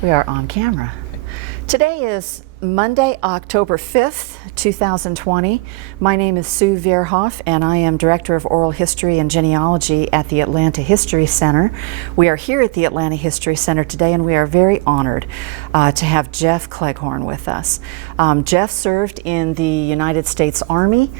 We are on camera. Today is Monday, October 5th, 2020. My name is Sue Veerhoff, and I am Director of Oral History and Genealogy at the Atlanta History Center. We are here at the Atlanta History Center today, and we are very honored to have Jeff Cleghorn with us. Jeff served in the United States Army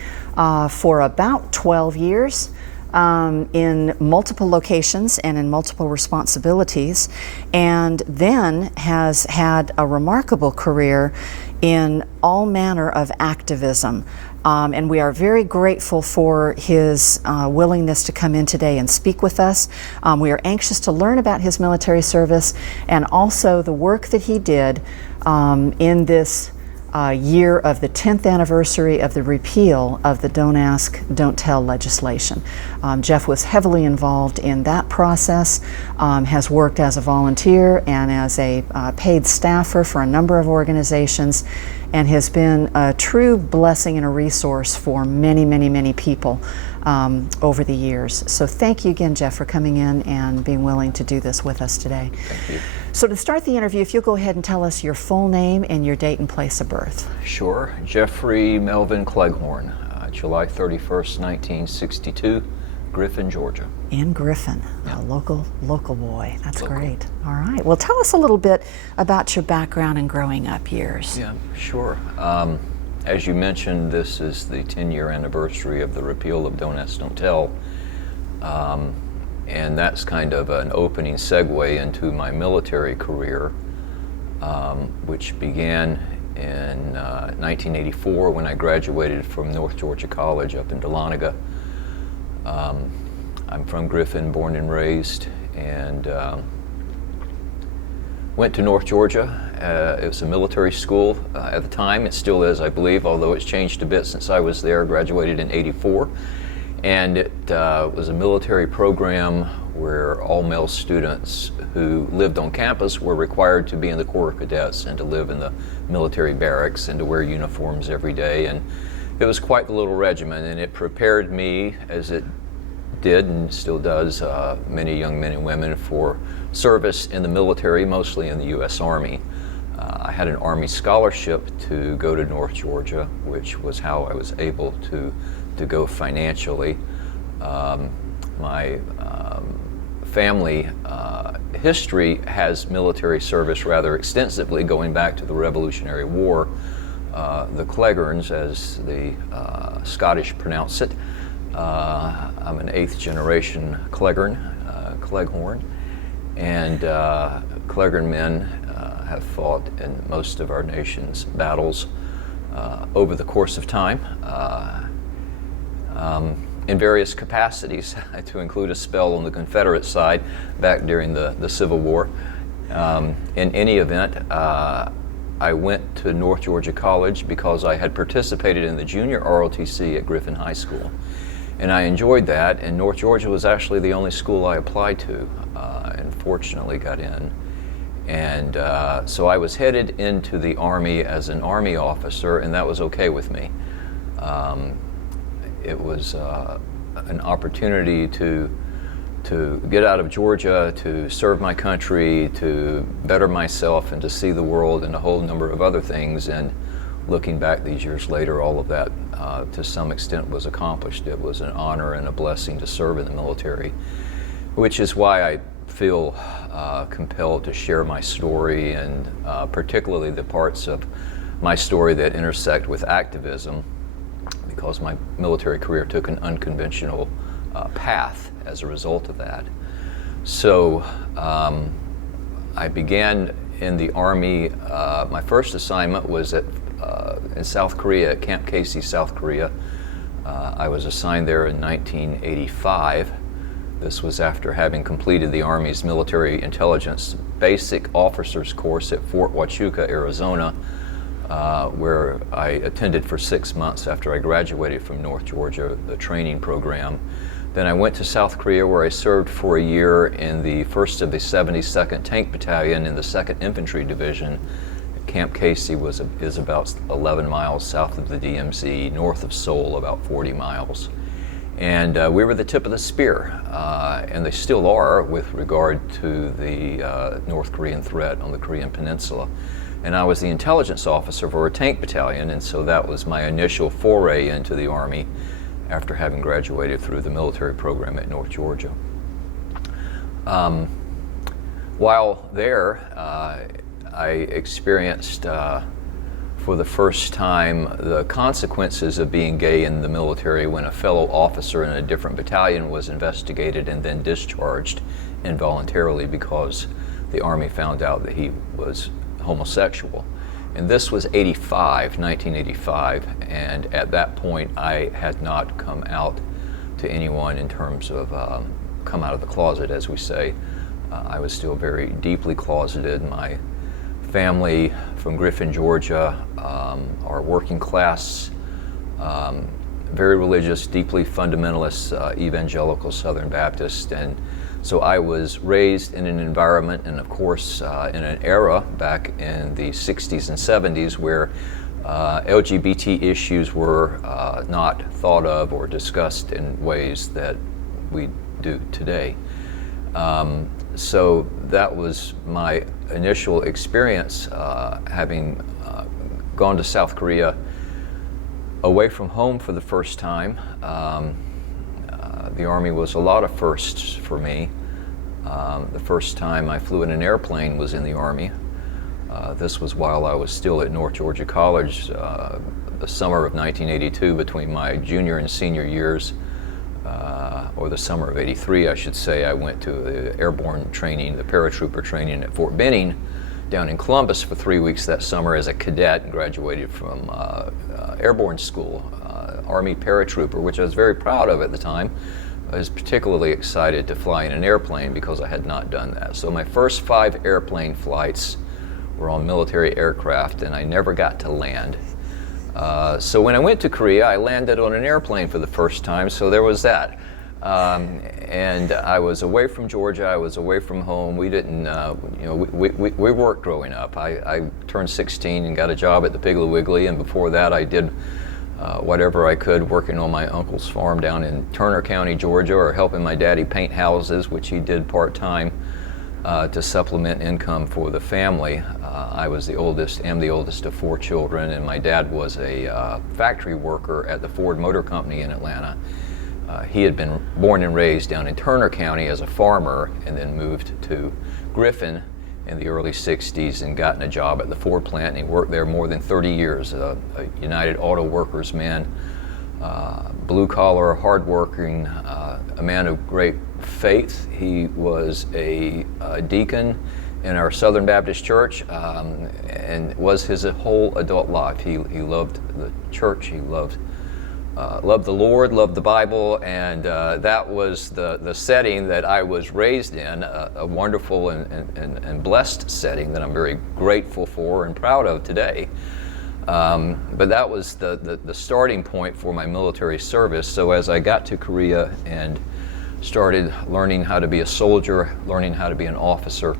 for about 12 years. In multiple locations and in multiple responsibilities, and then has had a remarkable career in all manner of activism. And we are very grateful for his willingness to come in today and speak with us. We are anxious to learn about his military service and also the work that he did in this year of the 10th anniversary of the repeal of the Don't Ask, Don't Tell legislation. Jeff was heavily involved in that process, has worked as a volunteer and as a paid staffer for a number of organizations, and has been a true blessing and a resource for many, many, many people over the years. So thank you again, Jeff, for coming in and being willing to do this with us today. Thank you. So to start the interview, if you'll go ahead and tell us your full name and your date and place of birth. Sure. Jeffrey Melvin Cleghorn, July 31st, 1962, Griffin, Georgia. In Griffin, Yeah. a local boy. That's Local. great. All right. Well, tell us a little bit about your background and growing up years. Yeah, sure. As you mentioned, this is the 10-year anniversary of the repeal of Don't Ask, Don't Tell. And that's kind of an opening segue into my military career, which began in 1984 when I graduated from North Georgia College up in Dahlonega. I'm from Griffin, born and raised, and went to North Georgia. It was a military school at the time. It still is, I believe, although it's changed a bit since I was there. Graduated in '84. And it was a military program where all male students who lived on campus were required to be in the Corps of Cadets and to live in the military barracks and to wear uniforms every day. And it was quite the little regimen, and it prepared me, as it did and still does, many young men and women for service in the military, mostly in the U.S. Army. I had an Army scholarship to go to North Georgia, which was how I was able to go financially. My family history has military service rather extensively, going back to the Revolutionary War. The Cleghorns, as the Scottish pronounce it. I'm an 8th generation Cleghorn, and Cleghorn men have fought in most of our nation's battles over the course of time. In various capacities, to include a spell on the Confederate side back during the Civil War. In any event, I went to North Georgia College because I had participated in the junior ROTC at Griffin High School. And I enjoyed that, and North Georgia was actually the only school I applied to, and fortunately got in. And so I was headed into the Army as an Army officer, and that was okay with me. It was an opportunity to get out of Georgia, to serve my country, to better myself, and to see the world, and a whole number of other things. And looking back these years later, all of that to some extent was accomplished. It was an honor and a blessing to serve in the military, which is why I feel compelled to share my story, and particularly the parts of my story that intersect with activism, because my military career took an unconventional path as a result of that. So I began in the Army. My first assignment was in South Korea, at Camp Casey, South Korea. I was assigned there in 1985. This was after having completed the Army's Military Intelligence Basic Officers Course at Fort Huachuca, Arizona, where I attended for 6 months after I graduated from North Georgia, the training program. Then I went to South Korea, where I served for a year in the 1st of the 72nd Tank Battalion in the 2nd Infantry Division. Camp Casey is about 11 miles south of the DMZ, north of Seoul, about 40 miles. And we were the tip of the spear, and they still are with regard to the North Korean threat on the Korean Peninsula. And I was the intelligence officer for a tank battalion, and so that was my initial foray into the Army after having graduated through the military program at North Georgia. While there, I experienced for the first time the consequences of being gay in the military when a fellow officer in a different battalion was investigated and then discharged involuntarily because the Army found out that he was homosexual. And this was 1985, and at that point I had not come out to anyone in terms of come out of the closet, as we say. I was still very deeply closeted. My family from Griffin, Georgia, are working class, very religious, deeply fundamentalist, evangelical Southern Baptist, and so I was raised in an environment and of course in an era back in the 60s and 70s where LGBT issues were not thought of or discussed in ways that we do today. So that was my initial experience, having gone to South Korea away from home for the first time. The Army was a lot of firsts for me. The first time I flew in an airplane was in the Army. This was while I was still at North Georgia College, the summer of 1982, between my junior and senior years. Or the summer of '83, I should say. I went to the Airborne training, the paratrooper training at Fort Benning down in Columbus for 3 weeks that summer as a cadet, and graduated from Airborne school, Army paratrooper, which I was very proud of at the time. I was particularly excited to fly in an airplane because I had not done that. So my first 5 airplane flights were on military aircraft, and I never got to land. So when I went to Korea, I landed on an airplane for the first time, so there was that. And I was away from Georgia, I was away from home. We didn't, we worked growing up. I turned 16 and got a job at the Piggly Wiggly, and before that I did whatever I could working on my uncle's farm down in Turner County, Georgia, or helping my daddy paint houses, which he did part-time to supplement income for the family. I was the oldest, am the oldest of 4 children, and my dad was a factory worker at the Ford Motor Company in Atlanta. He had been born and raised down in Turner County as a farmer, and then moved to Griffin in the early 60s and gotten a job at the Ford plant, and he worked there more than 30 years, a United Auto Workers man, blue collar, hardworking, a man of great faith. He was a deacon in our Southern Baptist church, and was his whole adult life. He loved the church, he loved the Lord, loved the Bible, and that was the setting that I was raised in, a wonderful and blessed setting that I'm very grateful for and proud of today. But that was the starting point for my military service. So as I got to Korea and started learning how to be a soldier, learning how to be an officer,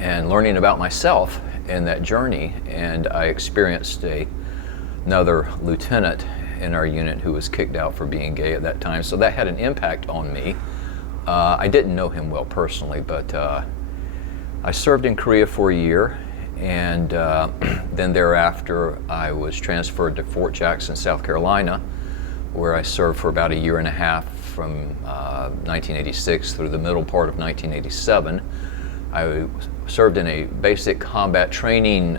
and learning about myself in that journey, and I experienced another lieutenant in our unit who was kicked out for being gay at that time. So that had an impact on me. I didn't know him well personally, but I served in Korea for a year, and then thereafter I was transferred to Fort Jackson, South Carolina, where I served for about a year and a half from 1986 through the middle part of 1987. I served in a basic combat training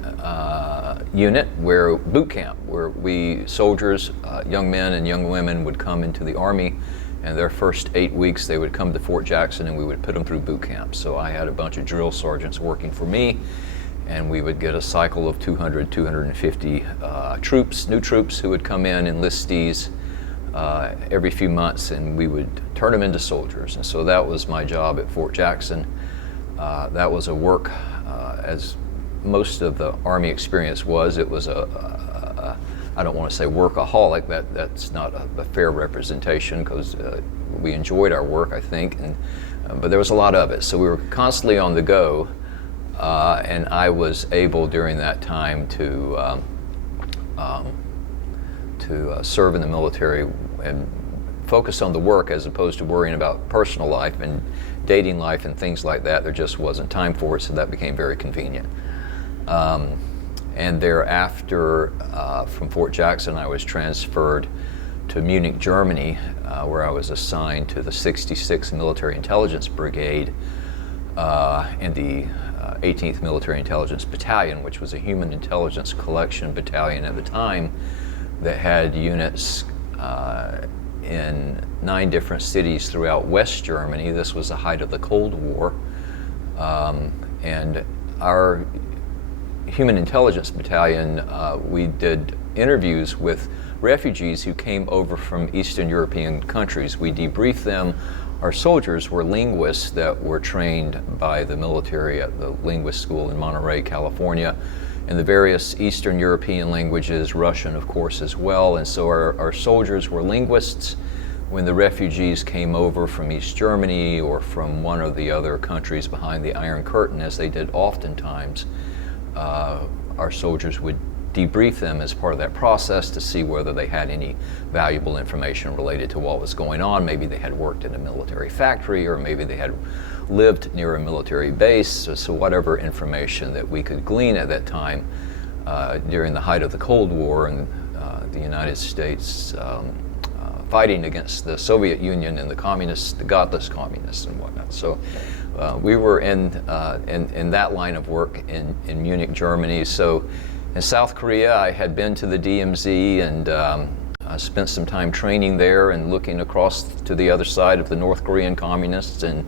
unit, where boot camp, where we soldiers, young men and young women, would come into the Army, and their first 8 weeks they would come to Fort Jackson and we would put them through boot camp. So I had a bunch of drill sergeants working for me, and we would get a cycle of 200, 250 troops, new troops who would come in, enlistees, every few months, and we would turn them into soldiers. And so that was my job at Fort Jackson. That was a work, as most of the Army experience was. It was I don't want to say workaholic, that's not a fair representation, because we enjoyed our work, I think, but there was a lot of it. So we were constantly on the go, and I was able during that time to serve in the military and focus on the work as opposed to worrying about personal life and dating life and things like that. There just wasn't time for it, so that became very convenient. And thereafter, from Fort Jackson, I was transferred to Munich, Germany, where I was assigned to the 66th Military Intelligence Brigade and the 18th Military Intelligence Battalion, which was a human intelligence collection battalion at the time that had units in 9 different cities throughout West Germany. This was the height of the Cold War. And our Human Intelligence Battalion, we did interviews with refugees who came over from Eastern European countries. We debriefed them. Our soldiers were linguists that were trained by the military at the linguist school in Monterey, California, in the various Eastern European languages, Russian of course as well. And so our soldiers were linguists. When the refugees came over from East Germany or from one of the other countries behind the Iron Curtain, as they did oftentimes, our soldiers would debrief them as part of that process to see whether they had any valuable information related to what was going on. Maybe they had worked in a military factory, or maybe they had lived near a military base. So whatever information that we could glean at that time during the height of the Cold War and the United States fighting against the Soviet Union and the communists, the godless communists and whatnot. So we were in that line of work in Munich, Germany. So in South Korea, I had been to the DMZ and I spent some time training there and looking across to the other side of the North Korean communists. And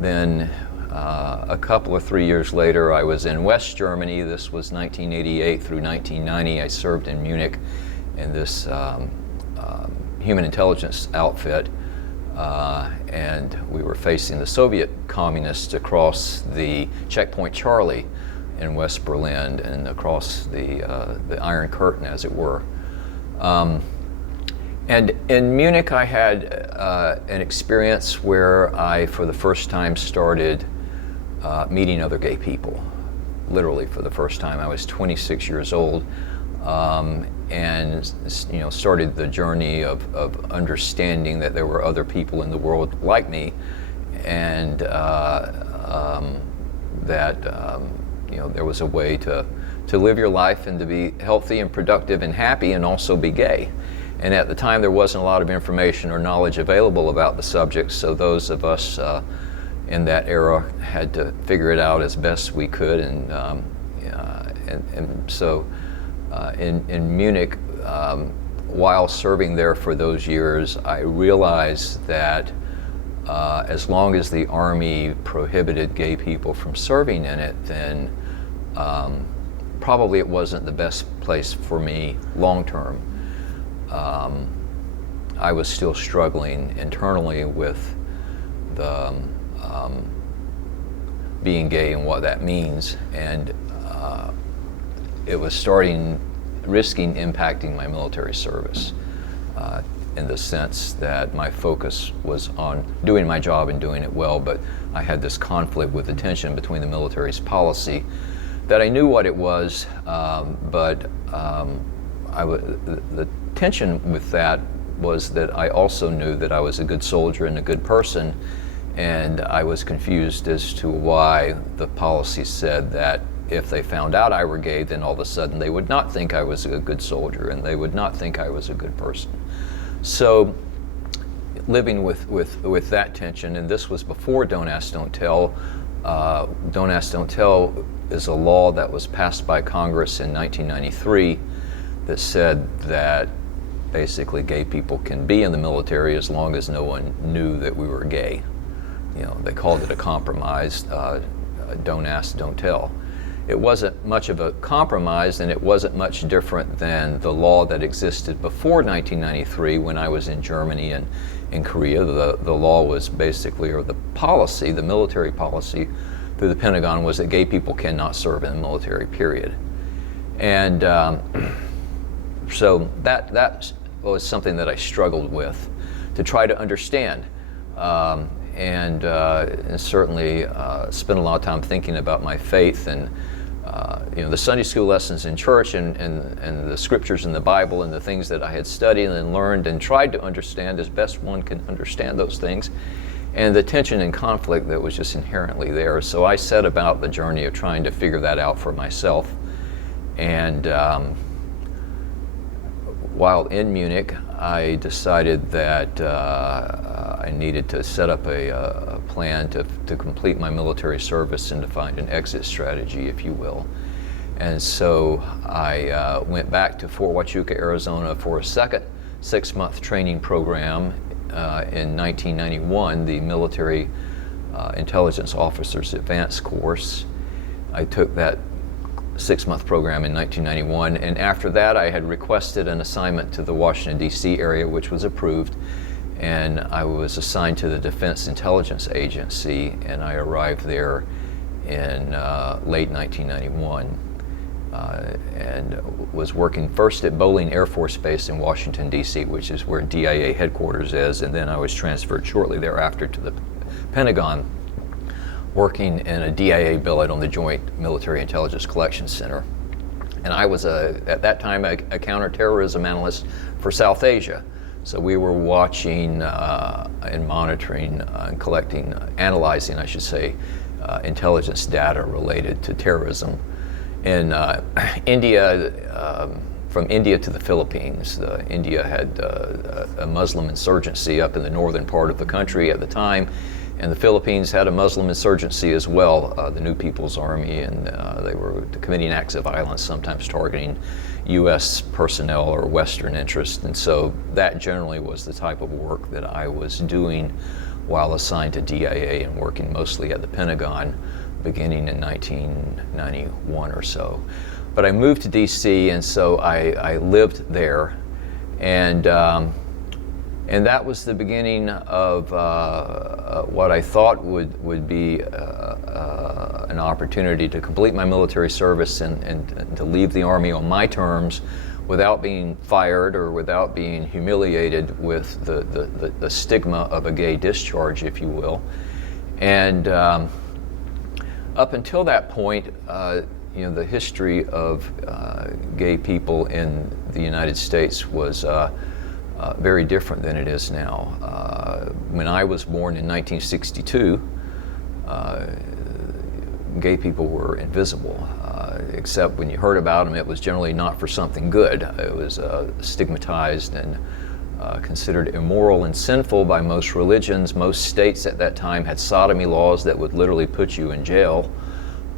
then a couple or 3 years later, I was in West Germany. This was 1988 through 1990. I served in Munich in this human intelligence outfit. And we were facing the Soviet communists across the checkpoint Charlie in West Berlin and across the Iron Curtain, as it were. And in Munich, I had an experience where I, for the first time, started meeting other gay people. Literally, for the first time. I was 26 years old, and started the journey of understanding that there were other people in the world like me, and that there was a way to live your life and to be healthy and productive and happy and also be gay. And at the time there wasn't a lot of information or knowledge available about the subject, so those of us in that era had to figure it out as best we could. And so in Munich, while serving there for those years, I realized that as long as the Army prohibited gay people from serving in it, then probably it wasn't the best place for me long term. I was still struggling internally with the being gay and what that means, and it was risking impacting my military service in the sense that my focus was on doing my job and doing it well, but I had this conflict with the tension between the military's policy that I knew what it was, but the tension with that was that I also knew that I was a good soldier and a good person, and I was confused as to why the policy said that if they found out I were gay, then all of a sudden they would not think I was a good soldier and they would not think I was a good person. So living with that tension, and this was before Don't Ask, Don't Tell. Don't Ask, Don't Tell is a law that was passed by Congress in 1993 that said that basically gay people can be in the military as long as no one knew that we were gay. They called it a compromise, Don't Ask, Don't Tell. It wasn't much of a compromise, and it wasn't much different than the law that existed before 1993 when I was in Germany and in Korea. The law was basically, or the policy, the military policy through the Pentagon was that gay people cannot serve in the military, period. And so that was something that I struggled with to try to understand. And certainly spent a lot of time thinking about my faith and the Sunday school lessons in church and the scriptures in the Bible and the things that I had studied and learned and tried to understand as best one can understand those things, and the tension and conflict that was just inherently there. So I set about the journey of trying to figure that out for myself. And while in Munich, I decided that I needed to set up a plan to complete my military service and to find an exit strategy, if you will. And so I went back to Fort Huachuca, Arizona for a second 6-month training program in 1991, the Military Intelligence Officers Advanced Course. I took that 6-month program in 1991, and after that I had requested an assignment to the Washington, D.C. area, which was approved, and I was assigned to the Defense Intelligence Agency, and I arrived there in late 1991 and was working first at Bolling Air Force Base in Washington, D.C., which is where DIA headquarters is, and then I was transferred shortly thereafter to the Pentagon, working in a DIA billet on the Joint Military Intelligence Collection Center. And I was, at that time, a counterterrorism analyst for South Asia. So we were watching and monitoring and collecting, analyzing, I should say, intelligence data related to terrorism in India, from India to the Philippines. India had a Muslim insurgency up in the northern part of the country at the time, and the Philippines had a Muslim insurgency as well, the New People's Army, and they were committing acts of violence, sometimes targeting U.S. personnel or Western interests. And so that generally was the type of work that I was doing while assigned to DIA and working mostly at the Pentagon beginning in 1991 or so. But I moved to D.C., and so I lived there, and that was the beginning of what I thought would be an opportunity to complete my military service and to leave the Army on my terms without being fired or without being humiliated with the stigma of a gay discharge, if you will. And up until that point, the history of gay people in the United States was very different than it is now. When I was born in 1962, gay people were invisible, except when you heard about them, it was generally not for something good. It was stigmatized and considered immoral and sinful by most religions. Most states at that time had sodomy laws that would literally put you in jail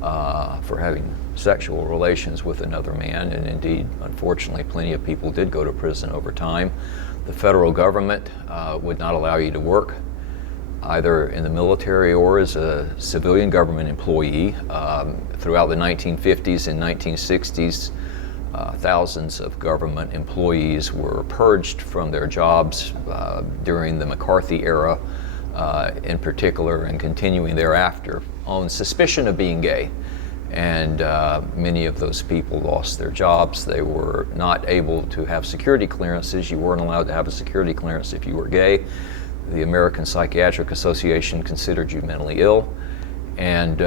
for having sexual relations with another man, and indeed, unfortunately, plenty of people did go to prison over time. The federal government would not allow you to work either in the military or as a civilian government employee. Throughout the 1950s and 1960s, thousands of government employees were purged from their jobs during the McCarthy era in particular, and continuing thereafter on suspicion of being gay. And many of those people lost their jobs. They were not able to have security clearances. You weren't allowed to have a security clearance if you were gay. The American Psychiatric Association considered you mentally ill, and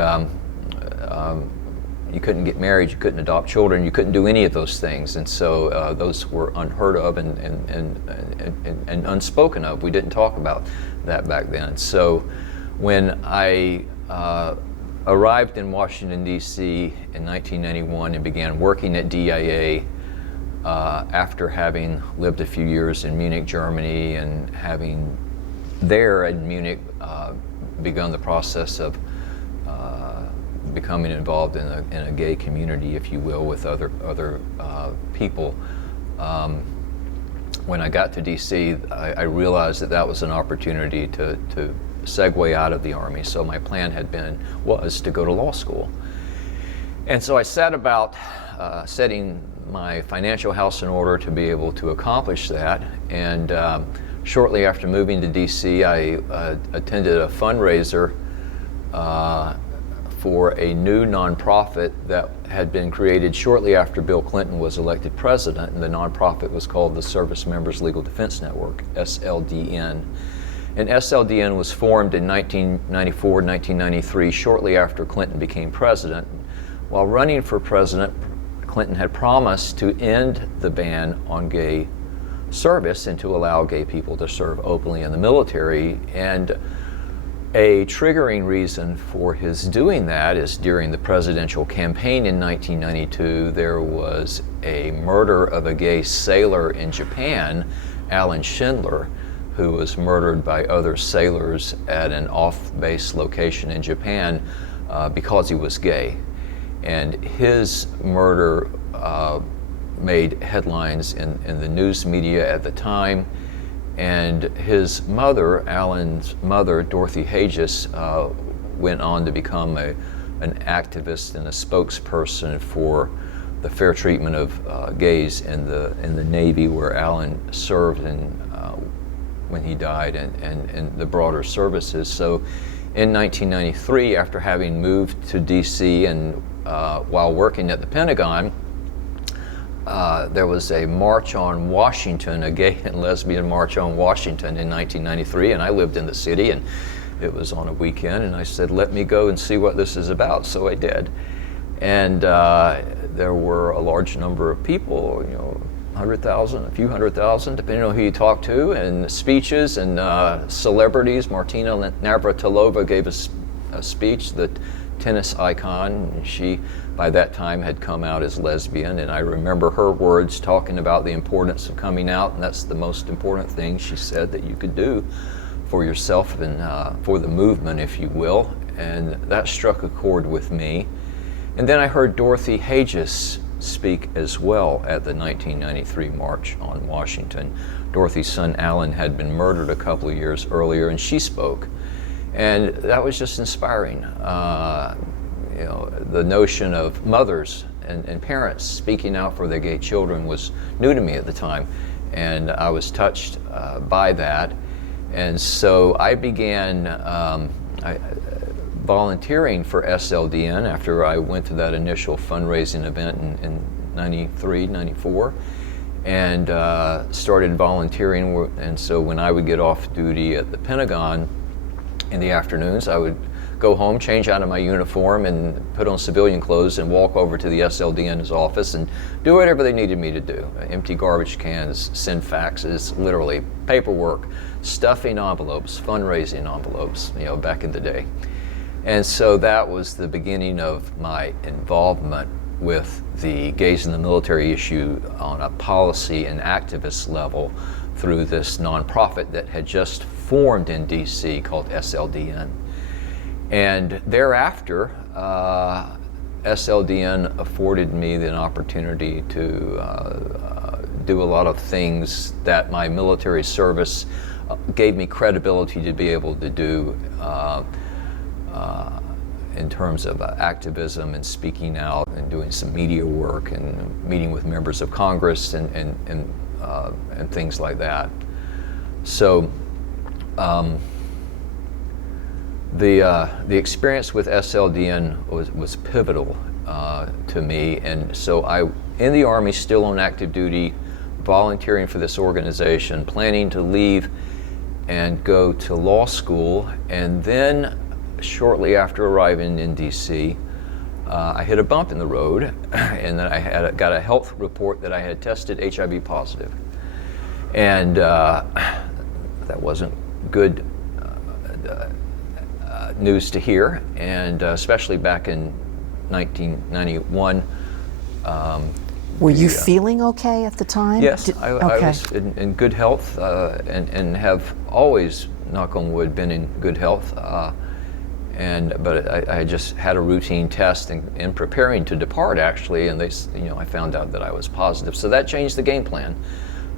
you couldn't get married, you couldn't adopt children, you couldn't do any of those things. And so those were unheard of and unspoken of. We didn't talk about that back then. So when I arrived in Washington, D.C. in 1991 and began working at DIA after having lived a few years in Munich, Germany, and having there in Munich begun the process of becoming involved in a gay community, if you will, with other people. When I got to D.C., I realized that was an opportunity to segue out of the Army. So my plan was to go to law school. And so I set about setting my financial house in order to be able to accomplish that. And shortly after moving to DC, I attended a fundraiser for a new nonprofit that had been created shortly after Bill Clinton was elected president, and the nonprofit was called the Servicemembers Legal Defense Network, SLDN. And SLDN was formed in 1994, 1993, shortly after Clinton became president, while running for president, Clinton had promised to end the ban on gay service and to allow gay people to serve openly in the military. And a triggering reason for his doing that is during the presidential campaign in 1992, there was a murder of a gay sailor in Japan, Alan Schindler, who was murdered by other sailors at an off-base location in Japan because he was gay. And his murder made headlines in the news media at the time. And his mother, Alan's mother, Dorothy Hages, went on to become an activist and a spokesperson for the fair treatment of gays in the Navy, where Alan served when he died, and the broader services. So in 1993, after having moved to DC and while working at the Pentagon, there was a march on Washington, a gay and lesbian march on Washington in 1993, and I lived in the city, and it was on a weekend, and I said, let me go and see what this is about, so I did. And there were a large number of people, 100,000, a few 100,000, depending on who you talk to, and speeches and celebrities. Martina Navratilova gave a speech, the tennis icon. She, by that time, had come out as lesbian, and I remember her words talking about the importance of coming out, and that's the most important thing, she said, that you could do for yourself and for the movement, if you will, and that struck a chord with me. And then I heard Dorothy Hages speak as well at the 1993 March on Washington. Dorothy's son Alan had been murdered a couple of years earlier, and she spoke. And that was just inspiring. The notion of mothers and parents speaking out for their gay children was new to me at the time, and I was touched by that. And so I began volunteering for SLDN after I went to that initial fundraising event in 93, 94, and started volunteering. And so when I would get off duty at the Pentagon in the afternoons, I would go home, change out of my uniform, and put on civilian clothes and walk over to the SLDN's office and do whatever they needed me to do. Empty garbage cans, send faxes, literally paperwork, stuffing envelopes, fundraising envelopes, back in the day. And so that was the beginning of my involvement with the gays in the military issue on a policy and activist level through this nonprofit that had just formed in DC called SLDN. And thereafter, SLDN afforded me the opportunity to do a lot of things that my military service gave me credibility to be able to do in terms of activism and speaking out and doing some media work and meeting with members of Congress and things like that. So the experience with SLDN was pivotal to me, and so I, in the Army, still on active duty, volunteering for this organization, planning to leave and go to law school, and then shortly after arriving in DC, I hit a bump in the road, and then I got a health report that I had tested HIV positive, and that wasn't good news to hear, and especially back in 1991. Were you feeling okay at the time? Yes, I was in good health, and have always, knock on wood, been in good health. But I just had a routine test in preparing to depart, actually, and I found out that I was positive. So that changed the game plan.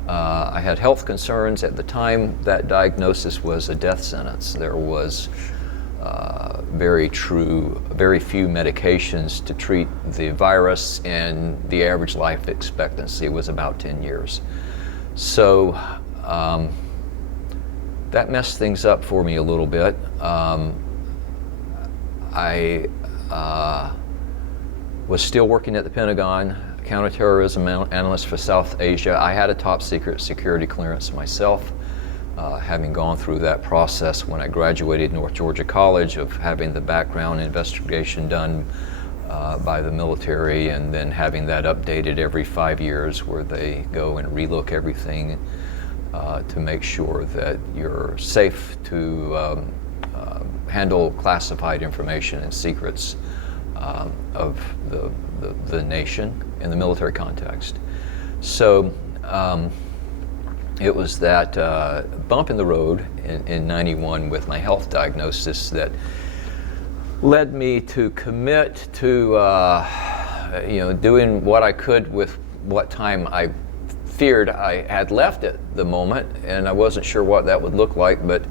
I had health concerns at the time. That diagnosis was a death sentence. There was very few medications to treat the virus, and the average life expectancy was about 10 years. So that messed things up for me a little bit. I was still working at the Pentagon, counterterrorism analyst for South Asia. I had a top secret security clearance myself, having gone through that process when I graduated North Georgia College, of having the background investigation done by the military, and then having that updated every 5 years, where they go and relook everything to make sure that you're safe to handle classified information and secrets of the nation in the military context. So it was that bump in the road in 91 with my health diagnosis that led me to commit to doing what I could with what time I feared I had left at the moment, and I wasn't sure what that would look like, but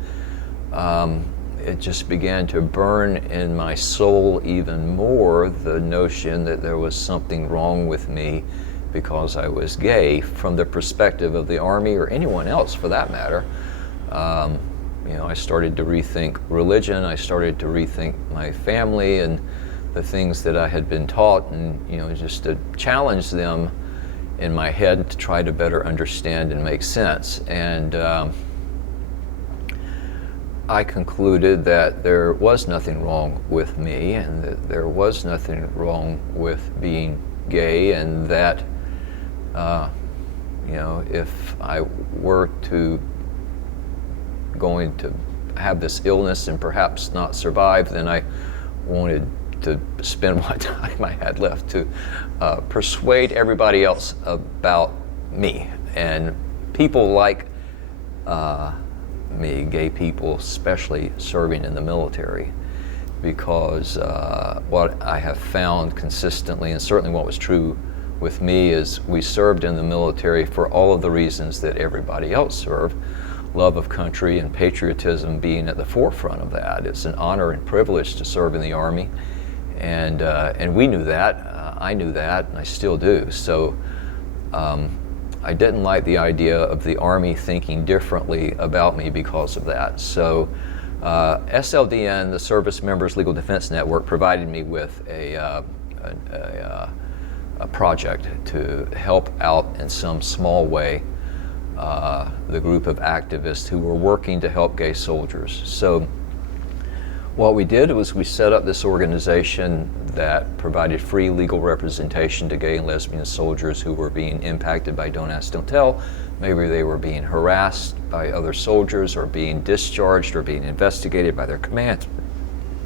it just began to burn in my soul even more, the notion that there was something wrong with me because I was gay, from the perspective of the Army or anyone else for that matter. I started to rethink religion. I started to rethink my family and the things that I had been taught, and just to challenge them in my head to try to better understand and make sense. And I concluded that there was nothing wrong with me, and that there was nothing wrong with being gay, and that if I were going to have this illness and perhaps not survive, then I wanted to spend what time I had left to persuade everybody else about me, and people like me, gay people, especially serving in the military, because what I have found consistently, and certainly what was true with me, is we served in the military for all of the reasons that everybody else served. Love of country and patriotism being at the forefront of that. It's an honor and privilege to serve in the Army, and we knew that. I knew that, and I still do. So I didn't like the idea of the Army thinking differently about me because of that. So SLDN, the Servicemembers Legal Defense Network, provided me with a project to help out in some small way the group of activists who were working to help gay soldiers. So what we did was we set up this organization that provided free legal representation to gay and lesbian soldiers who were being impacted by Don't Ask, Don't Tell. Maybe they were being harassed by other soldiers, or being discharged, or being investigated by their command.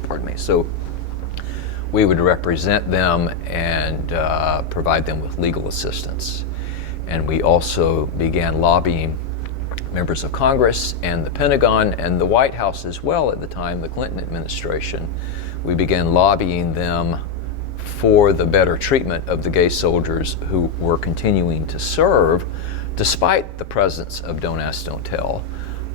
Pardon me. So we would represent them and provide them with legal assistance. And we also began lobbying members of Congress and the Pentagon and the White House as well at the time, the Clinton administration. We began lobbying them for the better treatment of the gay soldiers who were continuing to serve despite the presence of Don't Ask, Don't Tell.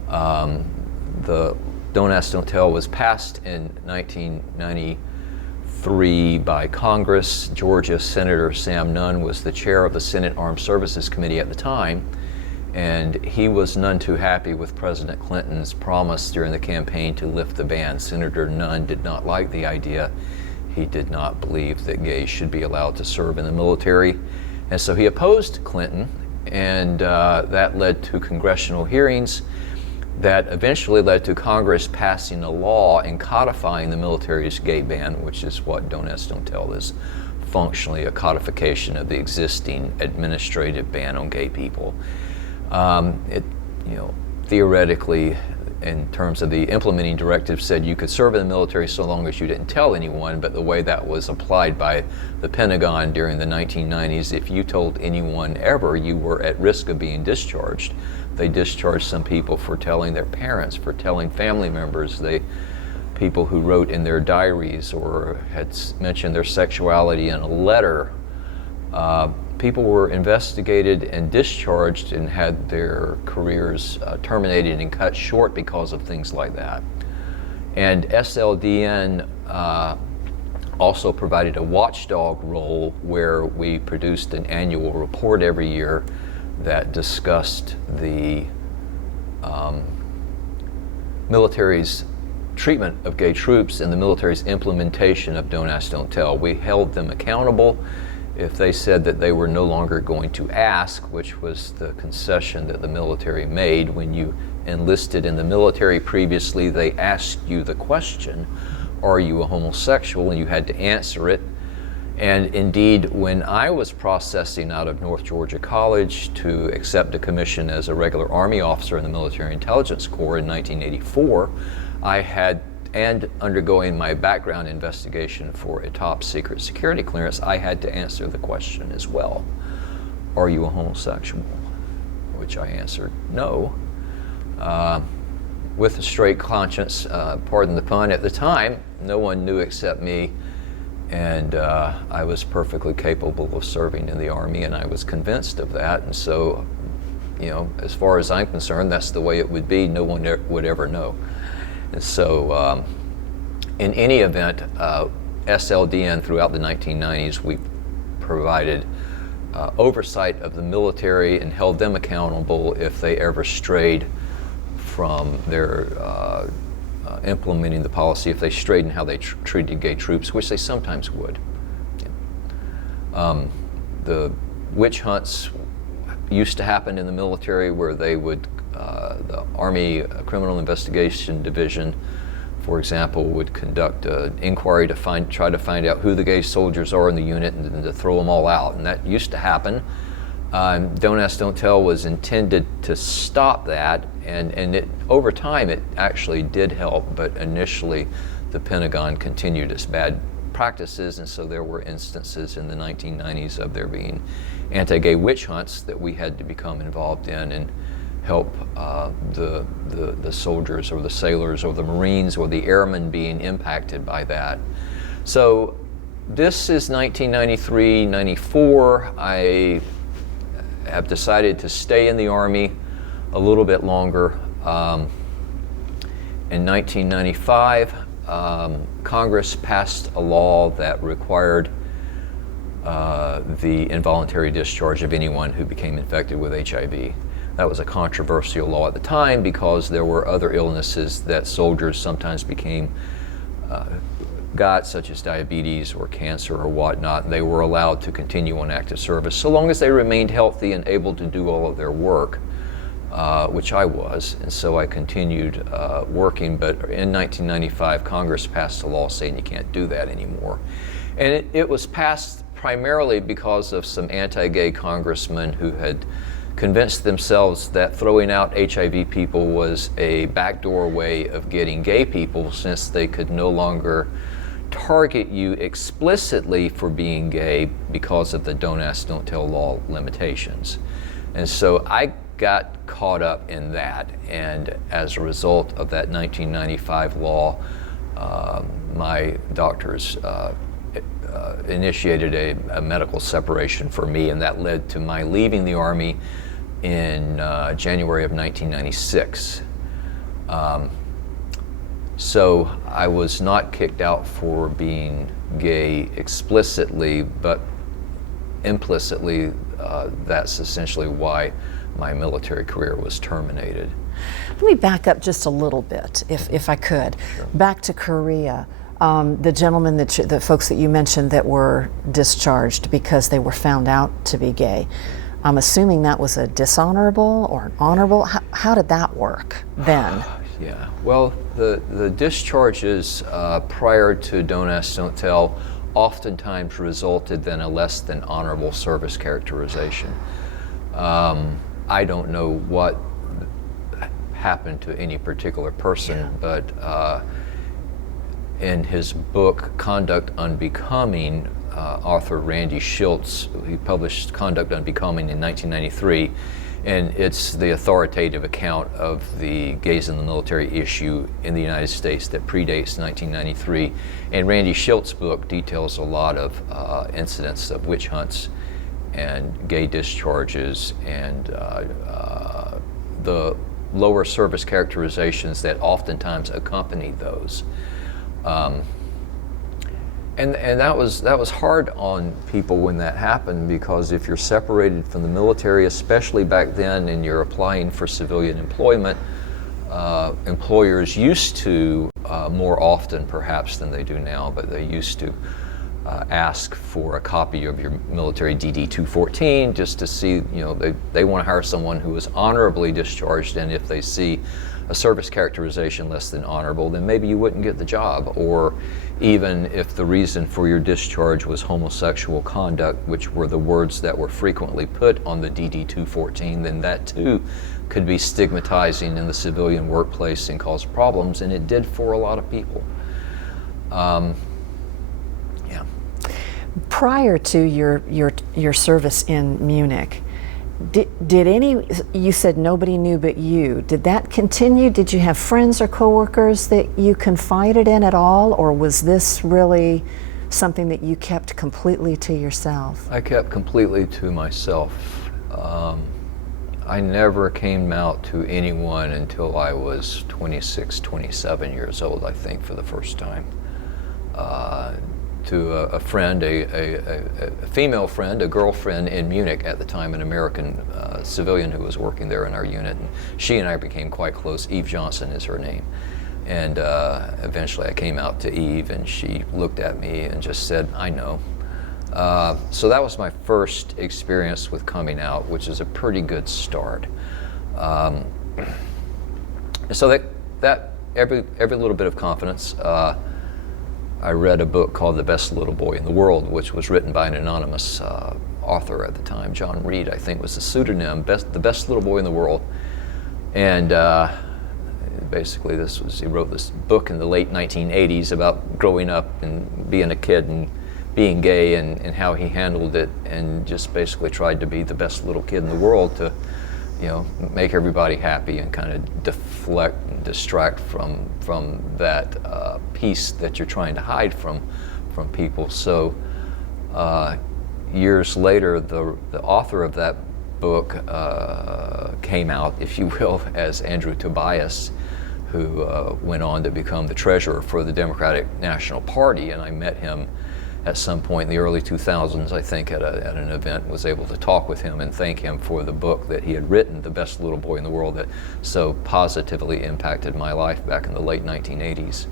The Don't Ask, Don't Tell was passed in 1993 by Congress. Georgia Senator Sam Nunn was the chair of the Senate Armed Services Committee at the time, and he was none too happy with President Clinton's promise during the campaign to lift the ban. Senator Nunn did not like the idea. He did not believe that gays should be allowed to serve in the military, and so he opposed Clinton, and that led to congressional hearings that eventually led to Congress passing a law and codifying the military's gay ban, which is what Don't Ask, Don't Tell is, functionally a codification of the existing administrative ban on gay people. Theoretically, in terms of the implementing directive, said you could serve in the military so long as you didn't tell anyone, but the way that was applied by the Pentagon during the 1990s, if you told anyone ever, you were at risk of being discharged. They discharged some people for telling their parents, for telling family members. People who wrote in their diaries or had mentioned their sexuality in a letter. People were investigated and discharged and had their careers terminated and cut short because of things like that. And SLDN also provided a watchdog role, where we produced an annual report every year that discussed the military's treatment of gay troops and the military's implementation of Don't Ask, Don't Tell. We held them accountable if they said that they were no longer going to ask, which was the concession that the military made. When you enlisted in the military previously, they asked you the question, are you a homosexual? And you had to answer it. And indeed, when I was processing out of North Georgia College to accept a commission as a regular Army officer in the Military Intelligence Corps in 1984, and undergoing my background investigation for a top secret security clearance, I had to answer the question as well. Are you a homosexual? Which I answered no. With a straight conscience, pardon the pun, at the time, no one knew except me, and I was perfectly capable of serving in the Army, and I was convinced of that, and so, as far as I'm concerned, that's the way it would be. No one would ever know. And so, in any event, SLDN throughout the 1990s, we provided oversight of the military and held them accountable if they ever strayed from their implementing the policy, if they strayed in how they treated gay troops, which they sometimes would. The witch hunts used to happen in the military where they would, the Army Criminal Investigation Division, for example, would conduct an inquiry to try to find out who the gay soldiers are in the unit and to throw them all out. And that used to happen. Don't Ask, Don't Tell was intended to stop that, and over time it actually did help, but initially the Pentagon continued its bad practices, and so there were instances in the 1990s of there being anti-gay witch hunts that we had to become involved in and help the soldiers or the sailors or the Marines or the airmen being impacted by that. So this is 1993-94. I have decided to stay in the Army a little bit longer. In 1995, Congress passed a law that required the involuntary discharge of anyone who became infected with HIV. That was a controversial law at the time because there were other illnesses that soldiers sometimes got, such as diabetes or cancer or whatnot, and they were allowed to continue on active service so long as they remained healthy and able to do all of their work, which I was, and so I continued working. But in 1995, Congress passed a law saying you can't do that anymore. And it was passed primarily because of some anti-gay congressmen who had convinced themselves that throwing out HIV people was a backdoor way of getting gay people, since they could no longer target you explicitly for being gay because of the Don't Ask, Don't Tell law limitations. And so I got caught up in that, and as a result of that 1995 law, my doctors initiated a medical separation for me, and that led to my leaving the Army in January of 1996. So I was not kicked out for being gay explicitly, but implicitly, that's essentially why my military career was terminated. Let me back up just a little bit, if I could. Sure. Back to Korea. The gentlemen, the folks that you mentioned that were discharged because they were found out to be gay, I'm assuming that was a dishonorable or an honorable. How did that work then? Yeah, well, the discharges prior to Don't Ask, Don't Tell oftentimes resulted in a less than honorable service characterization. I don't know what happened to any particular person, but in his book, Conduct Unbecoming, author Randy Schiltz, he published Conduct Unbecoming in 1993, and it's the authoritative account of the gays in the military issue in the United States that predates 1993. And Randy Schiltz's book details a lot of incidents of witch hunts and gay discharges and the lower service characterizations that oftentimes accompanied those. And that was hard on people when that happened, because if you're separated from the military, especially back then, and you're applying for civilian employment, employers used to, more often perhaps than they do now, but they used to ask for a copy of your military DD-214 just to see, they want to hire someone who is honorably discharged, and if they see a service characterization less than honorable, then maybe you wouldn't get the job. Or even if the reason for your discharge was homosexual conduct, which were the words that were frequently put on the DD-214, then that too could be stigmatizing in the civilian workplace and cause problems, and it did for a lot of people. Yeah. Prior to your service in Munich, did any, you said nobody knew but you, did that continue? Did you have friends or coworkers that you confided in at all, or was this really something that you kept completely to yourself? I kept completely to myself. I never came out to anyone until I was 26, 27 years old, I think, for the first time. To a friend, a female friend, a girlfriend in Munich at the time, an American civilian who was working there in our unit. And she and I became quite close. Eve Johnson is her name. And eventually I came out to Eve, and she looked at me and just said, "I know." So that was my first experience with coming out, which is a pretty good start. So that every little bit of confidence. I read a book called The Best Little Boy in the World, which was written by an anonymous author at the time. John Reed, I think, was the pseudonym, The Best Little Boy in the World. And basically he wrote this book in the late 1980s about growing up and being a kid and being gay and how he handled it, and just basically tried to be the best little kid in the world to, make everybody happy and kind of deflect and distract from that piece that you're trying to hide from people. So years later, the author of that book came out, if you will, as Andrew Tobias, who went on to become the treasurer for the Democratic National Party, and I met him at some point in the early 2000s, I think, at an event, was able to talk with him and thank him for the book that he had written, The Best Little Boy in the World, that so positively impacted my life back in the late 1980s.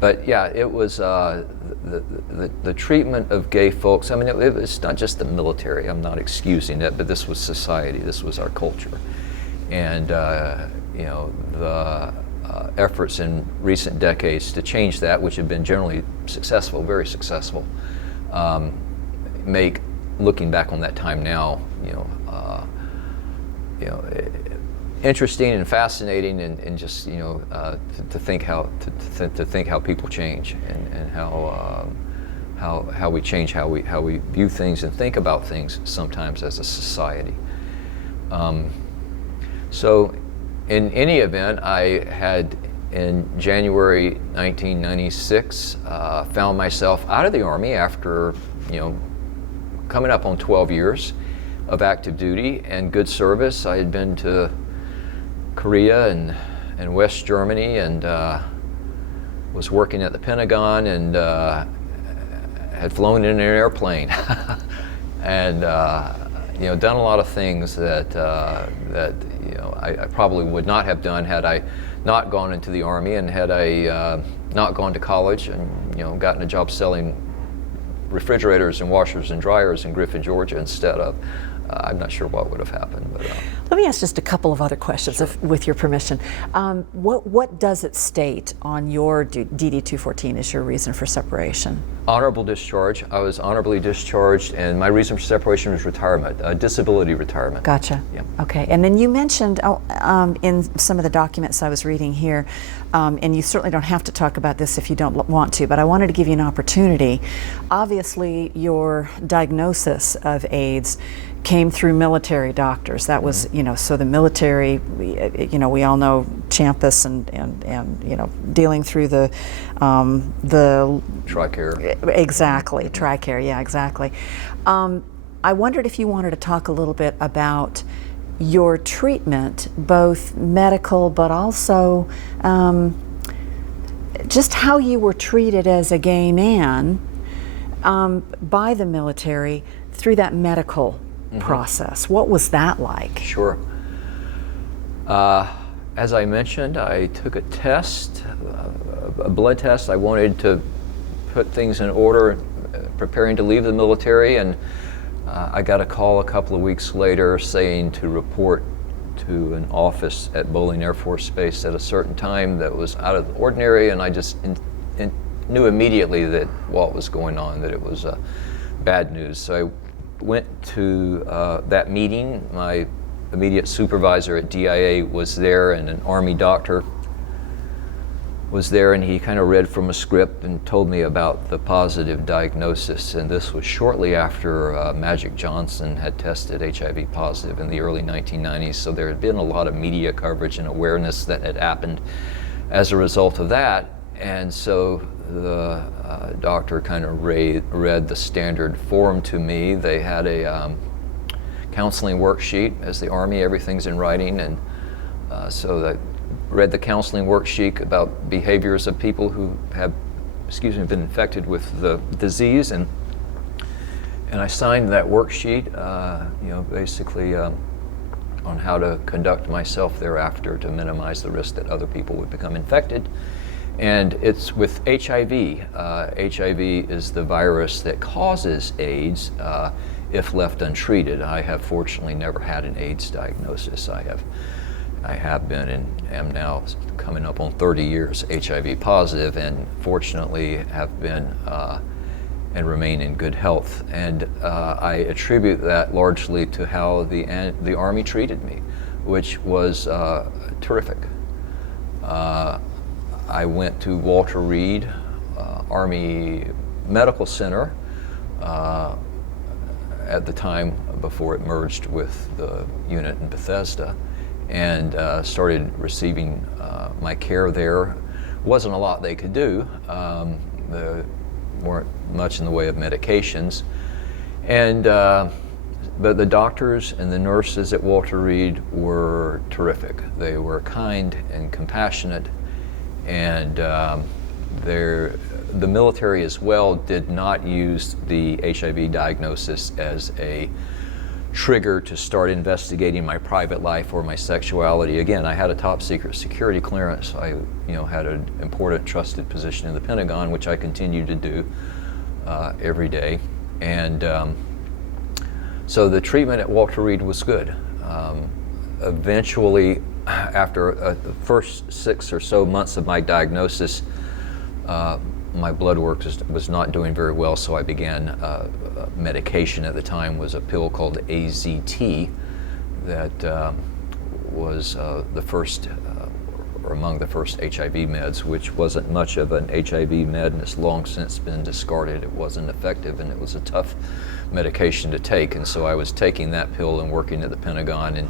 But yeah, it was the treatment of gay folks. I mean, it's not just the military. I'm not excusing it, but this was society. This was our culture. And the efforts in recent decades to change that, which have been generally successful, very successful, make looking back on that time now, interesting and fascinating, and just to think how people change, and how we change how we view things and think about things sometimes as a society. So in any event, I had in January 1996 found myself out of the Army after coming up on 12 years of active duty and good service. I had been to Korea and West Germany, and was working at the Pentagon, and had flown in an airplane and done a lot of things that I probably would not have done had I not gone into the Army, and had I not gone to college and gotten a job selling refrigerators and washers and dryers in Griffin, Georgia instead of. I'm not sure what would have happened. But, let me ask just a couple of other questions, sure. With your permission. What does it state on your DD-214 as your reason for separation? Honorable discharge. I was honorably discharged, and my reason for separation was retirement, disability retirement. Gotcha. Yeah. Okay, and then you mentioned in some of the documents I was reading here, and you certainly don't have to talk about this if you don't want to, but I wanted to give you an opportunity. Obviously, your diagnosis of AIDS came through military doctors. That was, so the military, we all know Champus and dealing through the TRICARE. Exactly, TRICARE, yeah, exactly. I wondered if you wanted to talk a little bit about your treatment, both medical, but also just how you were treated as a gay man by the military through that medical process. What was that like? Sure. As I mentioned, I took a test, a blood test. I wanted to put things in order, preparing to leave the military, and I got a call a couple of weeks later saying to report to an office at Bolling Air Force Base at a certain time that was out of the ordinary, and I just knew immediately that what was going on, that it was bad news. So I went to that meeting. My immediate supervisor at DIA was there, and an Army doctor was there, and he kind of read from a script and told me about the positive diagnosis. And this was shortly after Magic Johnson had tested HIV positive in the early 1990s. So there had been a lot of media coverage and awareness that had happened as a result of that. And so the doctor kind of read the standard form to me. They had a counseling worksheet. As the Army, everything's in writing, and so I read the counseling worksheet about behaviors of people who have, been infected with the disease, and I signed that worksheet, basically on how to conduct myself thereafter to minimize the risk that other people would become infected. And it's with HIV. HIV is the virus that causes AIDS if left untreated. I have fortunately never had an AIDS diagnosis. I have been and am now coming up on 30 years HIV positive, and fortunately have been and remain in good health. And I attribute that largely to how the Army treated me, which was terrific. I went to Walter Reed Army Medical Center at the time before it merged with the unit in Bethesda, and started receiving my care there. Wasn't a lot they could do. There weren't much in the way of medications. And but the doctors and the nurses at Walter Reed were terrific. They were kind and compassionate, and the military as well did not use the HIV diagnosis as a trigger to start investigating my private life or my sexuality. Again, I had a top secret security clearance. I had an important trusted position in the Pentagon, which I continue to do every day. And so the treatment at Walter Reed was good. Eventually, after the first 6 or so months of my diagnosis, my blood work was not doing very well, so I began medication. At the time was a pill called AZT that was the first or among the first HIV meds, which wasn't much of an HIV med and has long since been discarded. It wasn't effective, and it was a tough medication to take. And so I was taking that pill and working at the Pentagon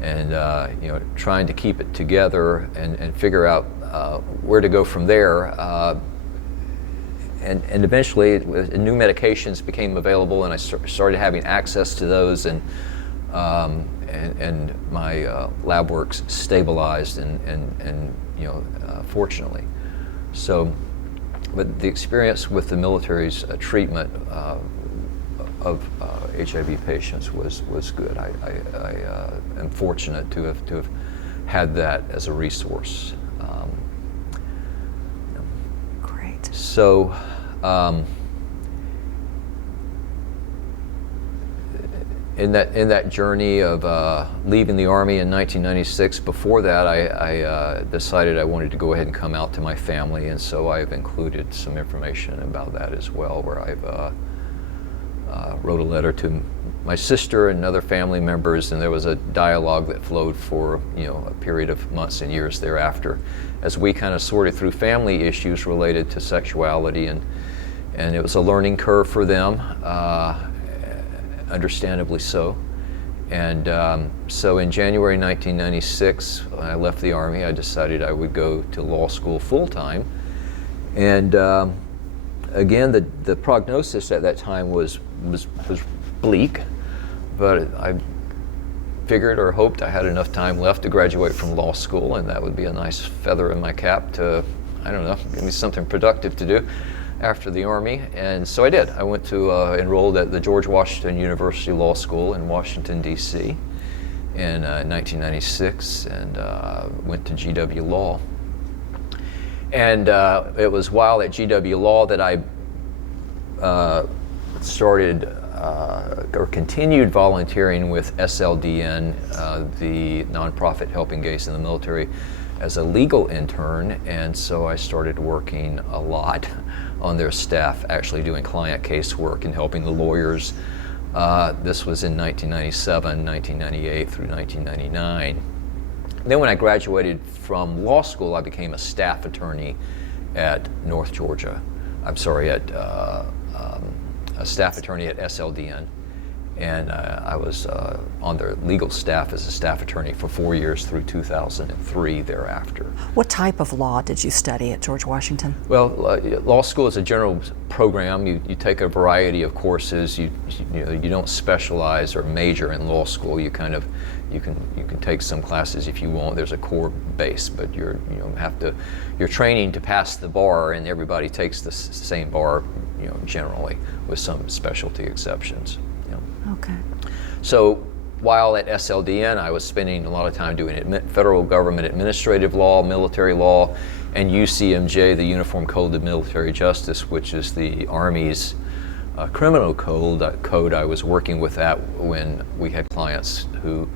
and trying to keep it together and figure out where to go from there. And eventually, new medications became available, and I started having access to those, and my lab works stabilized, and fortunately. So, but the experience with the military's treatment of HIV patients was good. I am fortunate to have had that as a resource. Great. So. In that journey of leaving the Army in 1996, before that I decided I wanted to go ahead and come out to my family, and so I've included some information about that as well, where I've wrote a letter to my sister and other family members, and there was a dialogue that flowed for a period of months and years thereafter as we kind of sorted through family issues related to sexuality, and it was a learning curve for them, understandably so. And so in January 1996, when I left the Army, I decided I would go to law school full-time. And again, the prognosis at that time was bleak, but I figured or hoped I had enough time left to graduate from law school, and that would be a nice feather in my cap to, give me something productive to do after the Army. And so I did. I went to enrolled at the George Washington University Law School in Washington, D.C. in 1996, and went to GW Law. And it was while at GW Law that I started or continued volunteering with SLDN, the nonprofit helping gays in the military, as a legal intern, and so I started working a lot on their staff, actually doing client casework and helping the lawyers. This was in 1997, 1998 through 1999. Then when I graduated from law school, I became a staff attorney at North Georgia. I'm sorry, at a staff attorney at SLDN. And I was on their legal staff as a staff attorney for 4 years through 2003 thereafter. What type of law did you study at George Washington? Well, law school is a general program. You take a variety of courses. You don't specialize or major in law school. You can take some classes if you want. There's a core base, but you're training to pass the bar, and everybody takes the same bar, generally, with some specialty exceptions. Okay. So while at SLDN, I was spending a lot of time doing federal government administrative law, military law, and UCMJ, the Uniform Code of Military Justice, which is the Army's criminal code. I was working with that when we had clients who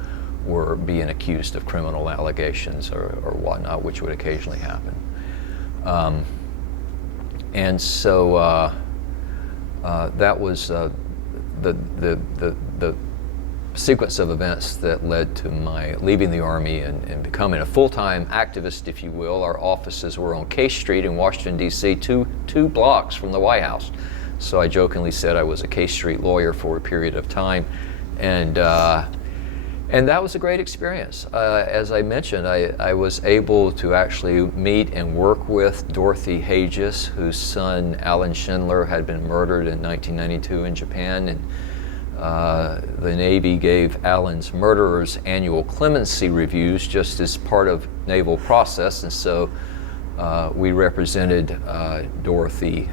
were being accused of criminal allegations or whatnot, which would occasionally happen. And so that was the sequence of events that led to my leaving the Army and becoming a full-time activist, if you will. Our offices were on K Street in Washington, D.C., two blocks from the White House. So I jokingly said I was a K Street lawyer for a period of time. And that was a great experience. As I mentioned, I was able to actually meet and work with Dorothy Hages, whose son Alan Schindler had been murdered in 1992 in Japan. And the Navy gave Alan's murderers annual clemency reviews just as part of naval process. And so we represented Dorothy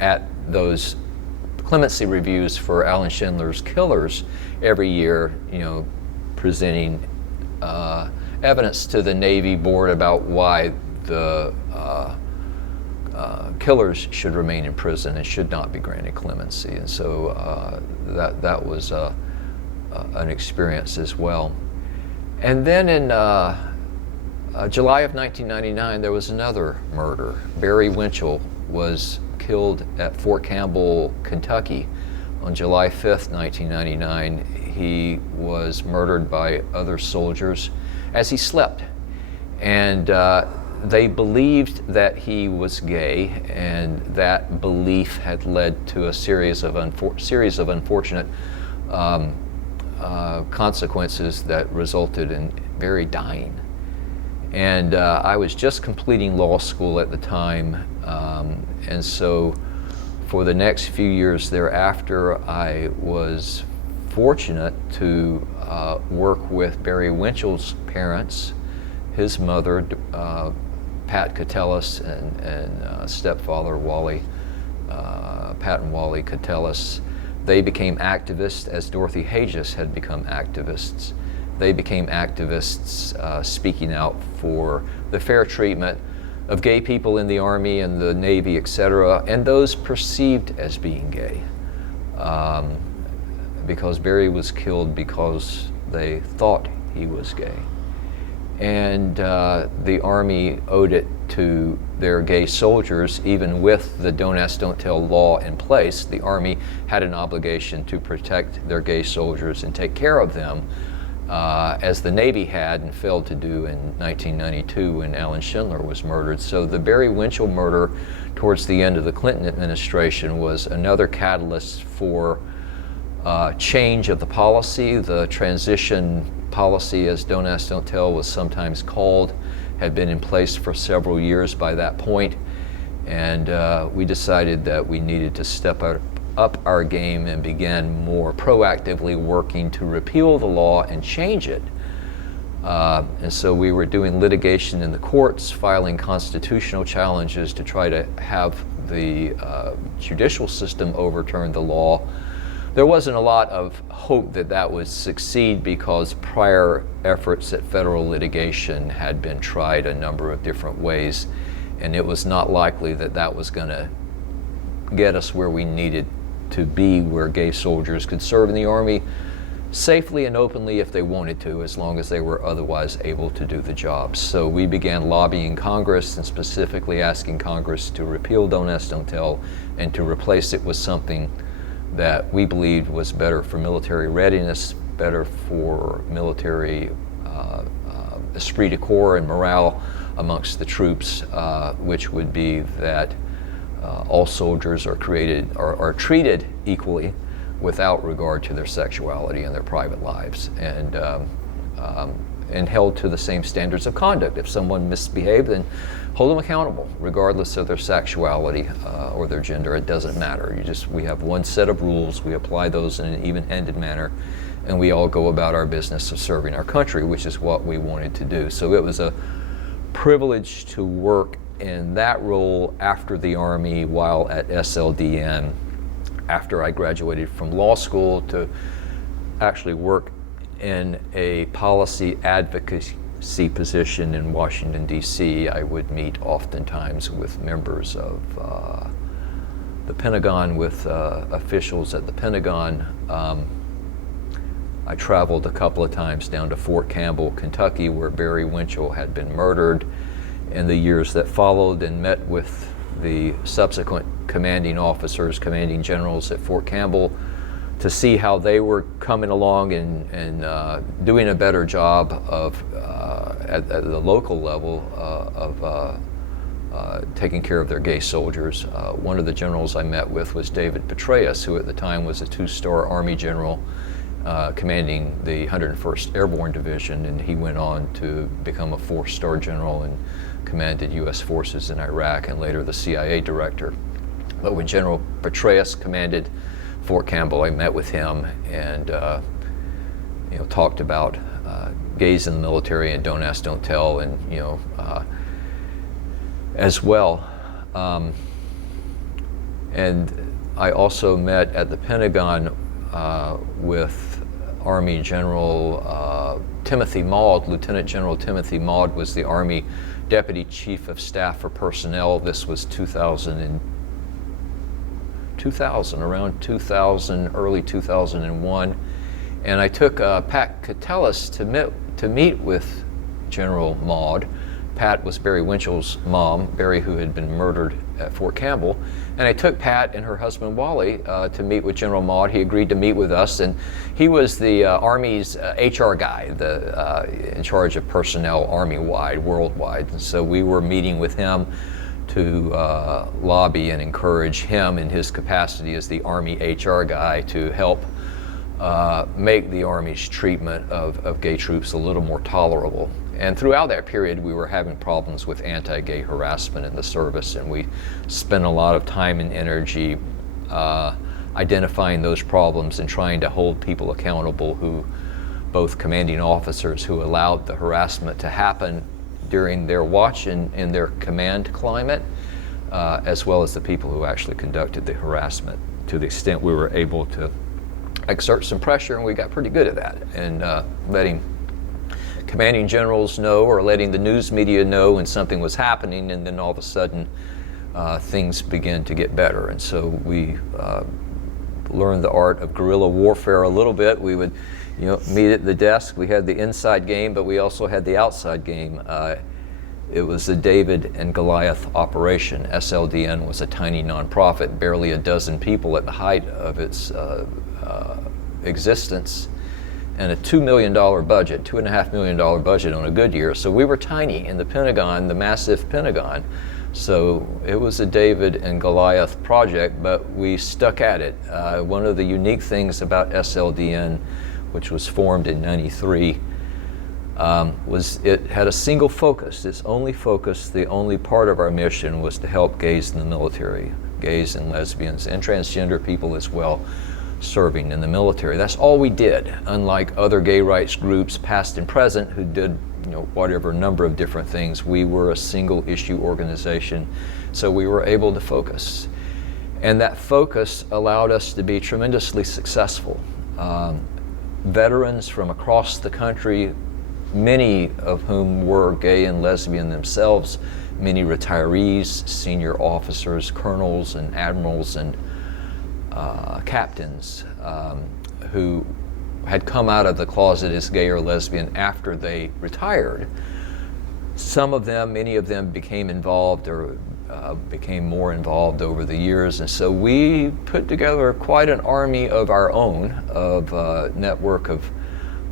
at those clemency reviews for Alan Schindler's killers every year, presenting evidence to the Navy board about why the killers should remain in prison and should not be granted clemency. And so that was an experience as well. And then in July of 1999, there was another murder. Barry Winchell was killed at Fort Campbell, Kentucky on July 5th, 1999. He was murdered by other soldiers as he slept. And they believed that he was gay, and that belief had led to a series of unfortunate consequences that resulted in Barry dying. And I was just completing law school at the time, and so for the next few years thereafter, I was fortunate to work with Barry Winchell's parents, his mother, Pat Catellis, and stepfather Wally, Pat and Wally Catellis. They became activists as Dorothy Hages had become activists. They became activists speaking out for the fair treatment of gay people in the Army and the Navy, etc., and those perceived as being gay. Because Barry was killed because they thought he was gay. And the Army owed it to their gay soldiers, even with the Don't Ask, Don't Tell law in place. The Army had an obligation to protect their gay soldiers and take care of them, as the Navy had and failed to do in 1992 when Alan Schindler was murdered. So the Barry Winchell murder towards the end of the Clinton administration was another catalyst for change of the policy. The transition policy, as Don't Ask, Don't Tell was sometimes called, had been in place for several years by that point. And we decided that we needed to step up our game and began more proactively working to repeal the law and change it. And so we were doing litigation in the courts, filing constitutional challenges to try to have the judicial system overturn the law. There wasn't a lot of hope that that would succeed because prior efforts at federal litigation had been tried a number of different ways, and it was not likely that that was going to get us where we needed to be where gay soldiers could serve in the Army safely and openly if they wanted to, as long as they were otherwise able to do the job. So we began lobbying Congress and specifically asking Congress to repeal Don't Ask, Don't Tell and to replace it with something that we believed was better for military readiness, better for military esprit de corps and morale amongst the troops, which would be that all soldiers are treated equally without regard to their sexuality and their private lives, and held to the same standards of conduct. If someone misbehaved, then hold them accountable, regardless of their sexuality or their gender. It doesn't matter. We have one set of rules. We apply those in an even-handed manner, and we all go about our business of serving our country, which is what we wanted to do. So it was a privilege to work in that role after the Army, while at SLDN, after I graduated from law school, to actually work in a policy advocacy position in Washington, D.C. I would meet oftentimes with members of the Pentagon, with officials at the Pentagon. I traveled a couple of times down to Fort Campbell, Kentucky, where Barry Winchell had been murdered in the years that followed, and met with the subsequent commanding officers, commanding generals at Fort Campbell, to see how they were coming along and doing a better job of, at the local level, of taking care of their gay soldiers. One of the generals I met with was David Petraeus, who at the time was a 2-star Army general commanding the 101st Airborne Division, and he went on to become a 4-star general and commanded U.S. forces in Iraq and later the CIA director. But when General Petraeus commanded Fort Campbell, I met with him and talked about gays in the military and Don't Ask, Don't Tell, and as well. And I also met at the Pentagon with Army General Timothy Maud. Lieutenant General Timothy Maud was the Army Deputy Chief of Staff for Personnel. This was 2000, around 2000, early 2001. And I took Pat Catellis to meet with General Maud. Pat was Barry Winchell's mom, Barry, who had been murdered at Fort Campbell. And I took Pat and her husband Wally to meet with General Maud. He agreed to meet with us, and he was the Army's HR guy, in charge of personnel Army-wide, worldwide. And so we were meeting with him to lobby and encourage him in his capacity as the Army HR guy to help make the Army's treatment of gay troops a little more tolerable. And throughout that period, we were having problems with anti-gay harassment in the service, and we spent a lot of time and energy identifying those problems and trying to hold people accountable, both commanding officers who allowed the harassment to happen during their watch in their command climate, as well as the people who actually conducted the harassment, to the extent we were able to exert some pressure, and we got pretty good at that, and letting commanding generals know, or letting the news media know when something was happening, and then all of a sudden things began to get better. And so we learned the art of guerrilla warfare a little bit. We would meet at the desk. We had the inside game, but we also had the outside game. It was the David and Goliath operation. SLDN was a tiny nonprofit, barely a dozen people at the height of its existence, and a $2 million budget, $2.5 million budget on a good year. So we were tiny in the Pentagon, the massive Pentagon. So it was a David and Goliath project, but we stuck at it. One of the unique things about SLDN, which was formed in '93, was it had a single focus. Its only focus, the only part of our mission, was to help gays in the military, gays and lesbians and transgender people as well, serving in the military. That's all we did, unlike other gay rights groups, past and present, who did whatever number of different things. We were a single issue organization, so we were able to focus. And that focus allowed us to be tremendously successful. Veterans from across the country, many of whom were gay and lesbian themselves, many retirees, senior officers, colonels and admirals and captains who had come out of the closet as gay or lesbian after they retired. Some of them, many of them became involved or became more involved over the years, and so we put together quite an army of our own, of a network of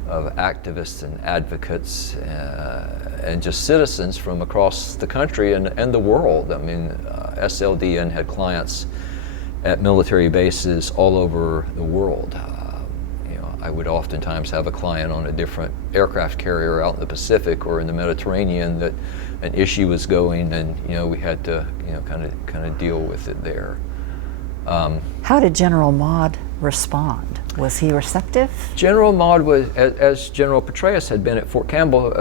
activists and advocates and just citizens from across the country and the world. I mean, SLDN had clients at military bases all over the world. I would oftentimes have a client on a different aircraft carrier out in the Pacific or in the Mediterranean that an issue was going, and we had to kind of deal with it there. How did General Maude respond? Was he receptive? General Maude was, as General Petraeus had been at Fort Campbell,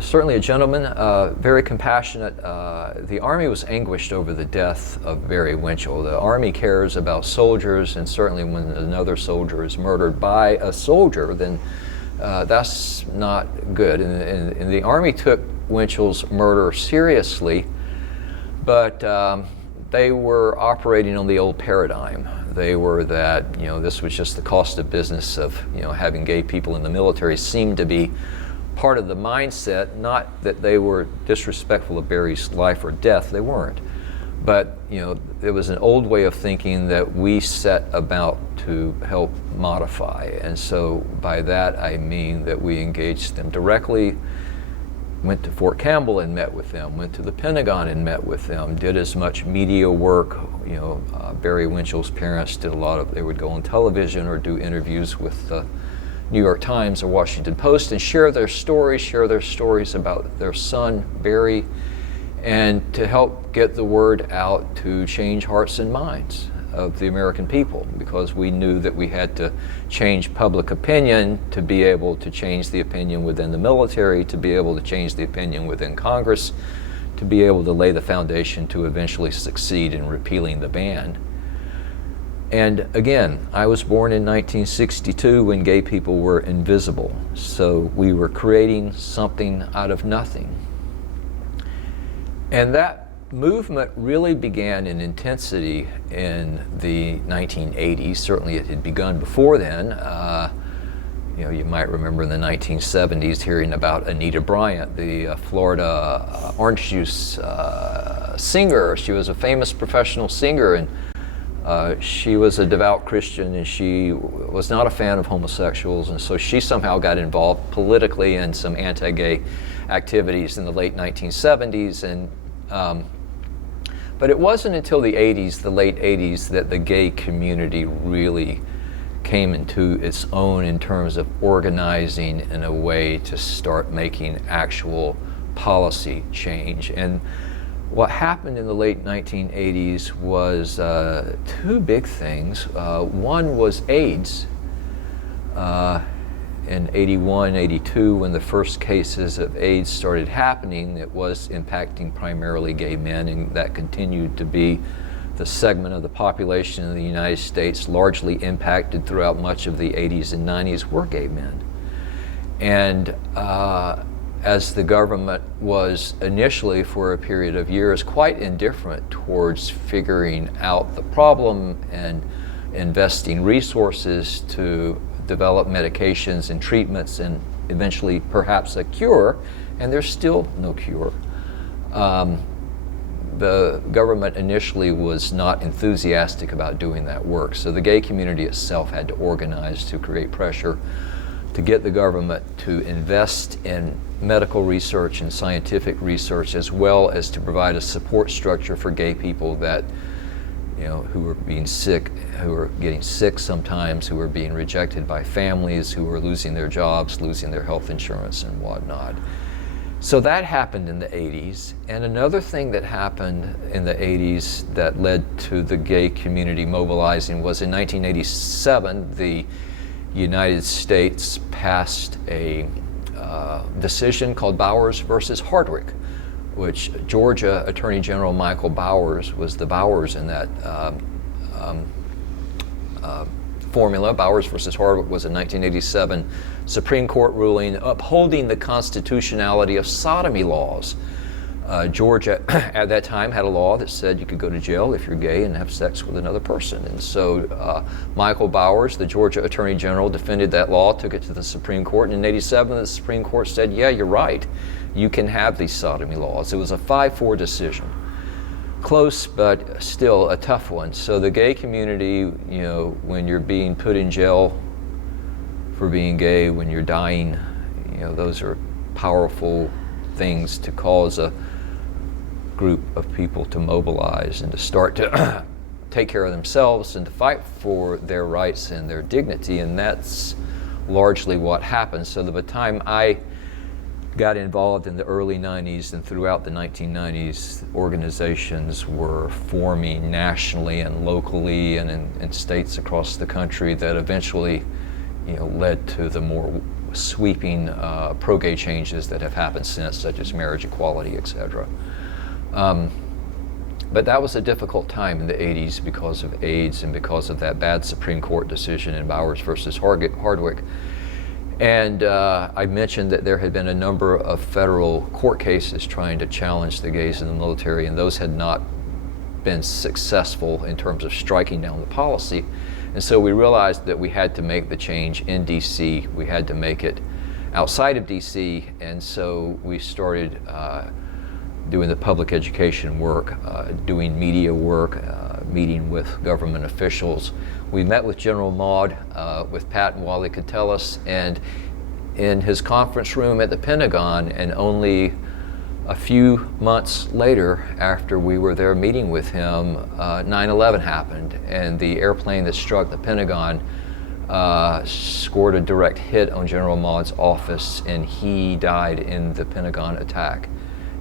certainly a gentleman, very compassionate. The Army was anguished over the death of Barry Winchell. The Army cares about soldiers, and certainly when another soldier is murdered by a soldier, then that's not good. And the Army took Winchell's murder seriously, but they were operating on the old paradigm. They were that, this was just the cost of business of, having gay people in the military seemed to be part of the mindset, not that they were disrespectful of Barry's life or death, they weren't. But, it was an old way of thinking that we set about to help modify. And so by that I mean that we engaged them directly, went to Fort Campbell and met with them, went to the Pentagon and met with them, did as much media work. Barry Winchell's parents did they would go on television or do interviews with the New York Times or Washington Post and share their stories about their son, Barry, and to help get the word out to change hearts and minds of the American people, because we knew that we had to change public opinion to be able to change the opinion within the military, to be able to change the opinion within Congress, to be able to lay the foundation to eventually succeed in repealing the ban. And again, I was born in 1962 when gay people were invisible, so we were creating something out of nothing. And that movement really began in intensity in the 1980s. Certainly it had begun before then. You might remember in the 1970s hearing about Anita Bryant, the Florida orange juice singer. She was a famous professional singer, and she was a devout Christian, and she was not a fan of homosexuals, and so she somehow got involved politically in some anti-gay activities in the late 1970s. But it wasn't until the 80s, the late 80s, that the gay community really came into its own in terms of organizing in a way to start making actual policy change. And what happened in the late 1980s was two big things. One was AIDS. In 81, 82, when the first cases of AIDS started happening, it was impacting primarily gay men, and that continued to be the segment of the population in the United States largely impacted throughout much of the 80s and 90s were gay men. And as the government was initially, for a period of years, quite indifferent towards figuring out the problem and investing resources to develop medications and treatments and eventually perhaps a cure, and there's still no cure. The government initially was not enthusiastic about doing that work, so the gay community itself had to organize to create pressure to get the government to invest in medical research and scientific research, as well as to provide a support structure for gay people that who were being sick, who were getting sick sometimes, who were being rejected by families, who were losing their jobs, losing their health insurance and whatnot. So that happened in the 80s. And another thing that happened in the 80s that led to the gay community mobilizing was in 1987, the United States passed a decision called Bowers versus Hardwick, which Georgia Attorney General Michael Bowers was the Bowers in that formula. Bowers versus Hardwick was a 1987 Supreme Court ruling upholding the constitutionality of sodomy laws Georgia at that time had a law that said you could go to jail if you're gay and have sex with another person. And so Michael Bowers, the Georgia Attorney General, defended that law, took it to the Supreme Court, and in '87 the Supreme Court said, yeah, you're right, you can have these sodomy laws. It was a 5-4 decision. Close, but still a tough one. So the gay community, you know, when you're being put in jail for being gay, when you're dying, you know, those are powerful things to cause a group of people to mobilize and to start to take care of themselves and to fight for their rights and their dignity, and that's largely what happened. So by the time I got involved in the early 90s and throughout the 1990s, organizations were forming nationally and locally and in states across the country that eventually, you know, led to the more sweeping pro-gay changes that have happened since, such as marriage equality, etc. But that was a difficult time in the 80s because of AIDS and because of that bad Supreme Court decision in Bowers versus Hardwick. And I mentioned that there had been a number of federal court cases trying to challenge the gays in the military, and those had not been successful in terms of striking down the policy. And so we realized that we had to make the change in DC. We had to make it outside of DC, and so we started doing the public education work, doing media work, meeting with government officials. We met with General Maude, with Pat and Wally Catellus, and in his conference room at the Pentagon, and only a few months later, after we were there meeting with him, 9/11 happened, and the airplane that struck the Pentagon scored a direct hit on General Maude's office, and he died in the Pentagon attack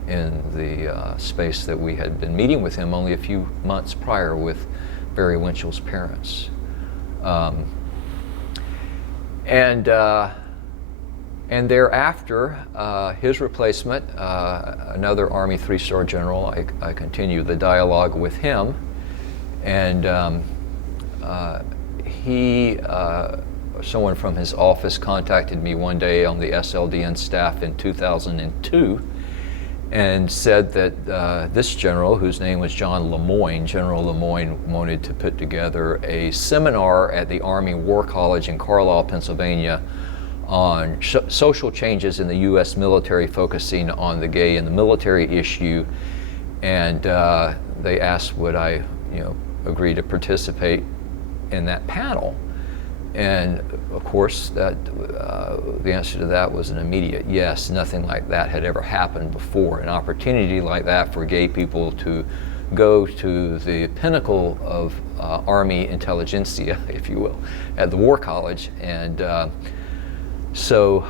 in the space that we had been meeting with him only a few months prior with Barry Winchell's parents. And thereafter, his replacement, another Army 3-star general, I continued the dialogue with him, and someone from his office contacted me one day on the SLDN staff in 2002 and said that this general, whose name was John Lemoyne, General Lemoyne, wanted to put together a seminar at the Army War College in Carlisle, Pennsylvania, on social changes in the U.S. military, focusing on the gay and the military issue. And they asked would I, agree to participate in that panel. And of course, the answer to that was an immediate yes. Nothing like that had ever happened before. An opportunity like that for gay people to go to the pinnacle of Army intelligentsia, if you will, at the War College. And so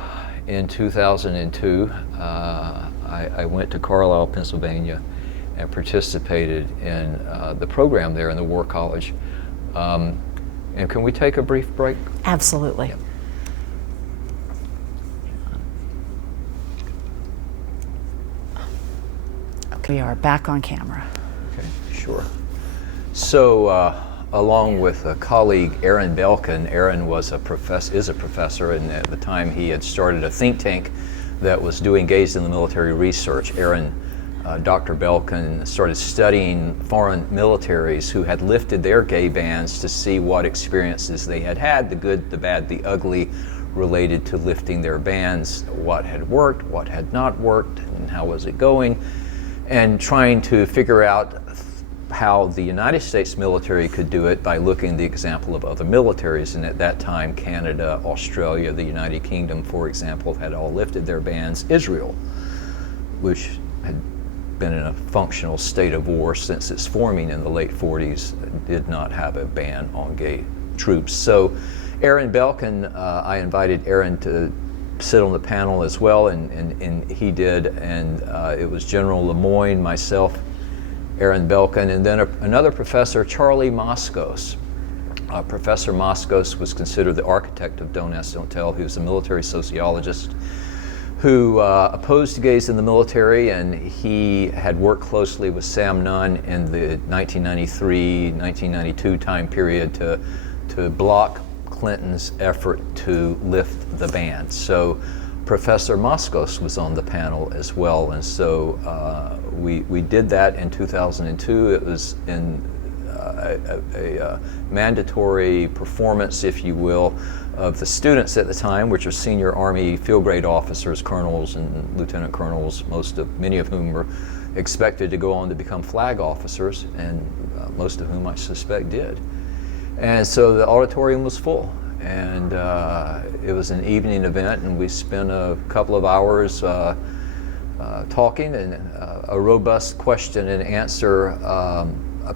in 2002, I went to Carlisle, Pennsylvania, and participated in the program there in the War College. And can we take a brief break? Absolutely. Yeah. Okay, we are back on camera. Okay, sure. So, along with a colleague, Aaron Belkin, Aaron is a professor, and at the time he had started a think tank that was doing gays in the military research. Dr. Belkin started studying foreign militaries who had lifted their gay bans to see what experiences they had had, the good, the bad, the ugly, related to lifting their bans, what had worked, what had not worked, and how was it going, and trying to figure out how the United States military could do it by looking at the example of other militaries. And at that time, Canada, Australia, the United Kingdom, for example, had all lifted their bans. Israel, which had been in a functional state of war since its forming in the late 40s, did not have a ban on gay troops. So Aaron Belkin, I invited Aaron to sit on the panel as well, and he did, and it was General Lemoyne, myself, Aaron Belkin, and then another professor, Charlie Moskos. Professor Moskos was considered the architect of Don't Ask, Don't Tell. He was a military sociologist who opposed gays in the military, and he had worked closely with Sam Nunn in the 1993-1992 time period to block Clinton's effort to lift the ban. So Professor Moskos was on the panel as well, and so we did that in 2002. It was in a mandatory performance, if you will, of the students at the time, which are senior Army field grade officers, colonels and lieutenant colonels, many of whom were expected to go on to become flag officers, and most of whom I suspect did. And so the auditorium was full, and it was an evening event, and we spent a couple of hours talking, and a robust question and answer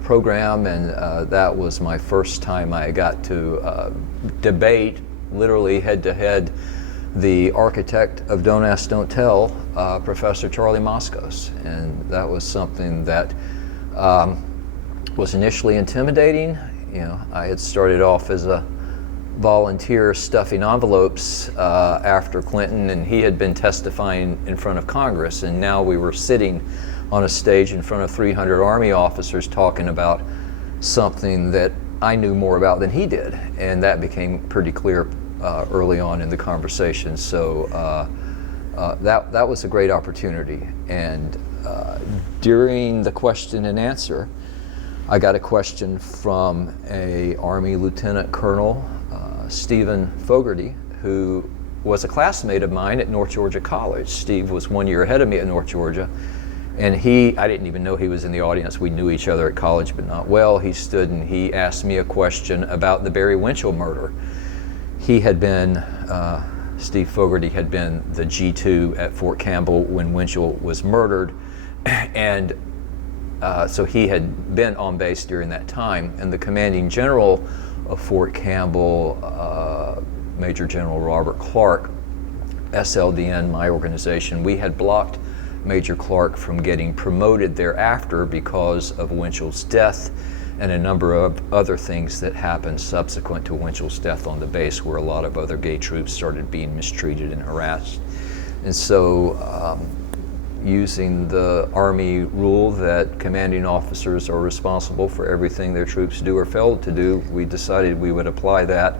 program, and that was my first time I got to debate, literally head-to-head, the architect of Don't Ask, Don't Tell, Professor Charlie Moskos. And that was something that was initially intimidating. You know, I had started off as a volunteer stuffing envelopes after Clinton, and he had been testifying in front of Congress, and now we were sitting on a stage in front of 300 Army officers talking about something that I knew more about than he did, and that became pretty clear early on in the conversation. So that was a great opportunity. And during the question and answer, I got a question from a Army Lieutenant Colonel, Stephen Fogarty, who was a classmate of mine at North Georgia College. Steve was 1 year ahead of me at North Georgia, and I didn't even know he was in the audience. We knew each other at college, but not well. He stood and he asked me a question about the Barry Winchell murder. He had been, Steve Fogarty had been the G2 at Fort Campbell when Winchell was murdered, and so he had been on base during that time, and the commanding general of Fort Campbell, Major General Robert Clark, SLDN, my organization, we had blocked Major Clark from getting promoted thereafter because of Winchell's death and a number of other things that happened subsequent to Winchell's death on the base, where a lot of other gay troops started being mistreated and harassed. And so using the Army rule that commanding officers are responsible for everything their troops do or fail to do, we decided we would apply that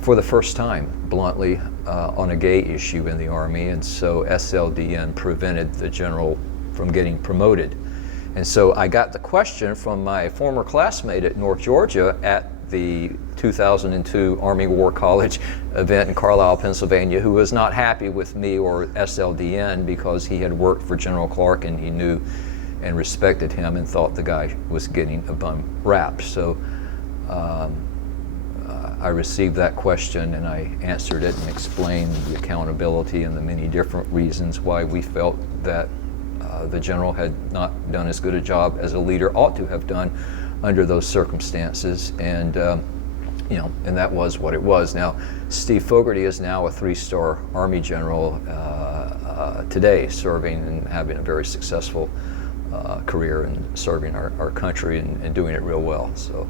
for the first time, bluntly, on a gay issue in the Army. And so SLDN prevented the general from getting promoted. And so I got the question from my former classmate at North Georgia at the 2002 Army War College event in Carlisle, Pennsylvania, who was not happy with me or SLDN because he had worked for General Clark and he knew and respected him and thought the guy was getting a bum rap. So I received that question and I answered it and explained the accountability and the many different reasons why we felt that the general had not done as good a job as a leader ought to have done under those circumstances, and you know, and that was what it was. Now, Steve Fogarty is now a 3-star Army general today, serving and having a very successful career and serving our country and doing it real well. So.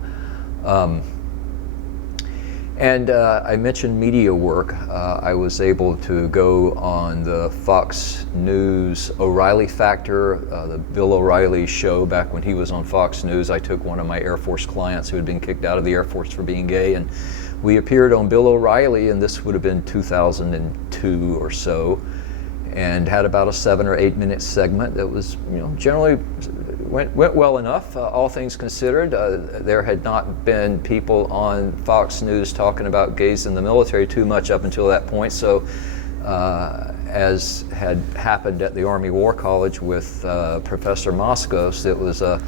And I mentioned media work. I was able to go on the Fox News O'Reilly Factor, the Bill O'Reilly show back when he was on Fox News. I took one of my Air Force clients who had been kicked out of the Air Force for being gay, and we appeared on Bill O'Reilly, and this would have been 2002 or so, and had about a 7 or 8 minute segment that was, you know, generally went well enough, all things considered. There had not been people on Fox News talking about gays in the military too much up until that point. So as had happened at the Army War College with Professor Moskos, it was a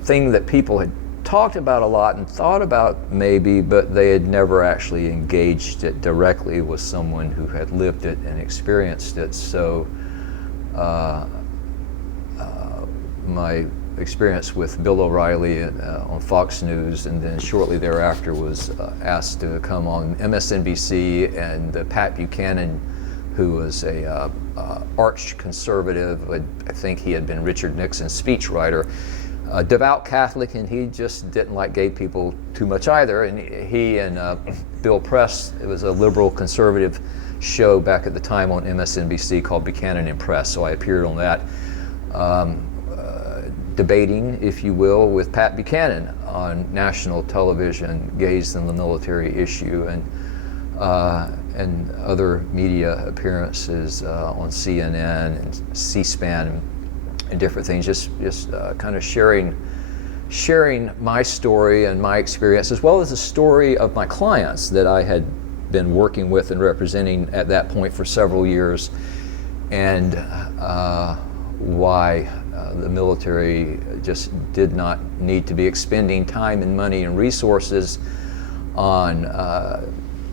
thing that people had talked about a lot and thought about maybe, but they had never actually engaged it directly with someone who had lived it and experienced it. So my experience with Bill O'Reilly on Fox News, and then shortly thereafter was asked to come on MSNBC, and Pat Buchanan, who was a arch conservative, I think he had been Richard Nixon's speechwriter, a devout Catholic, and he just didn't like gay people too much either. And he and Bill Press, it was a liberal conservative show back at the time on MSNBC called Buchanan and Press, so I appeared on that. Debating, if you will, with Pat Buchanan on national television, gays in the military issue. And and other media appearances on CNN and C-SPAN and different things, just kind of sharing my story and my experience, as well as the story of my clients that I had been working with and representing at that point for several years, and why the military just did not need to be expending time and money and resources on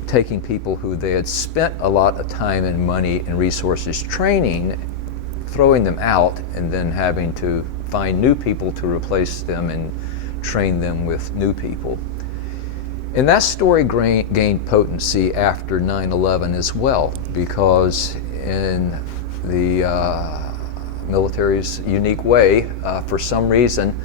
taking people who they had spent a lot of time and money and resources training, throwing them out, and then having to find new people to replace them and train them with new people. And that story gained potency after 9/11 as well, because in the military's unique way, for some reason,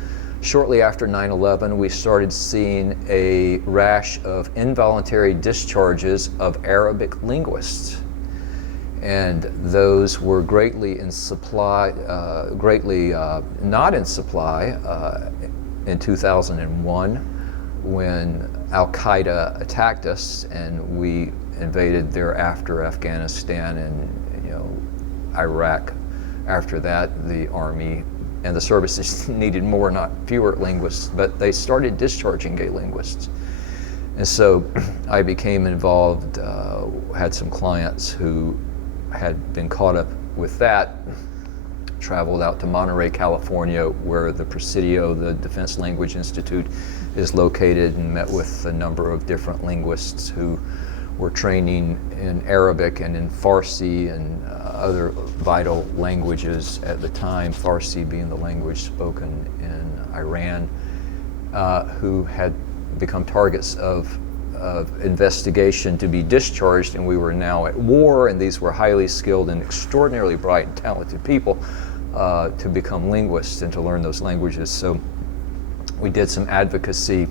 shortly after 9/11, we started seeing a rash of involuntary discharges of Arabic linguists. And those were greatly in supply, not in supply in 2001 when Al-Qaeda attacked us and we invaded thereafter Afghanistan and Iraq. After that, the Army and the services needed more, not fewer linguists, but they started discharging gay linguists. And so I became involved, had some clients who had been caught up with that, traveled out to Monterey, California, where the Presidio, the Defense Language Institute, is located, and met with a number of different linguists who were training in Arabic and in Farsi and other vital languages at the time, Farsi being the language spoken in Iran, who had become targets of investigation to be discharged, and we were now at war, and these were highly skilled and extraordinarily bright and talented people to become linguists and to learn those languages. So we did some advocacy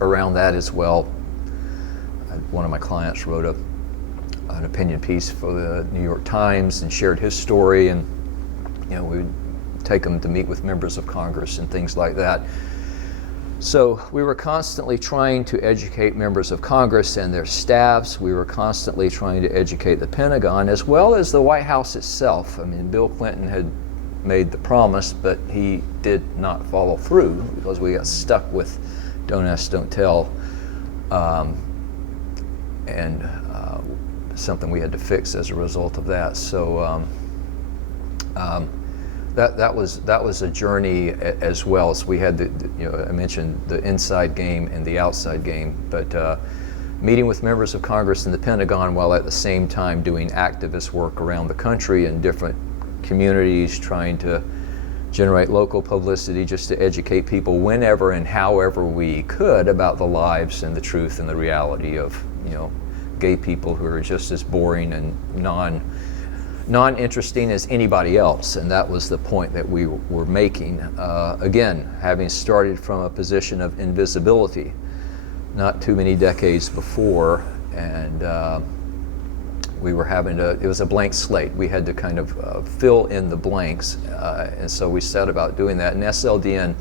around that as well. One of my clients wrote an opinion piece for the New York Times and shared his story, and we would take him to meet with members of Congress and things like that. So we were constantly trying to educate members of Congress and their staffs. We were constantly trying to educate the Pentagon as well as the White House itself. I mean, Bill Clinton had made the promise, but he did not follow through because we got stuck with don't ask, don't tell, and something we had to fix as a result of that. So that was a journey as well. So we had I mentioned the inside game and the outside game, but meeting with members of Congress and the Pentagon while at the same time doing activist work around the country in different communities, trying to generate local publicity just to educate people whenever and however we could about the lives and the truth and the reality of gay people who are just as boring and non-interesting as anybody else. And that was the point that we were making. Again, having started from a position of invisibility not too many decades before, and we were it was a blank slate. We had to kind of fill in the blanks, and so we set about doing that. And SLDN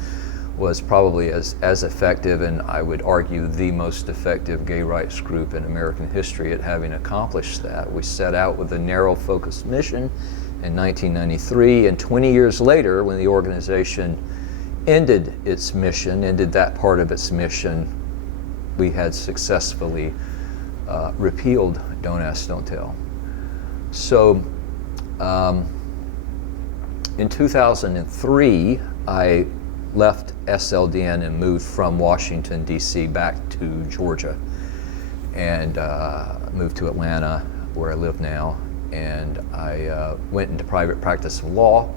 was probably as effective, and I would argue the most effective gay rights group in American history at having accomplished that. We set out with a narrow focused mission in 1993, and 20 years later, when the organization ended that part of its mission, we had successfully repealed Don't Ask, Don't Tell. So in 2003, I left SLDN and moved from Washington, D.C. back to Georgia, and moved to Atlanta, where I live now. And I went into private practice of law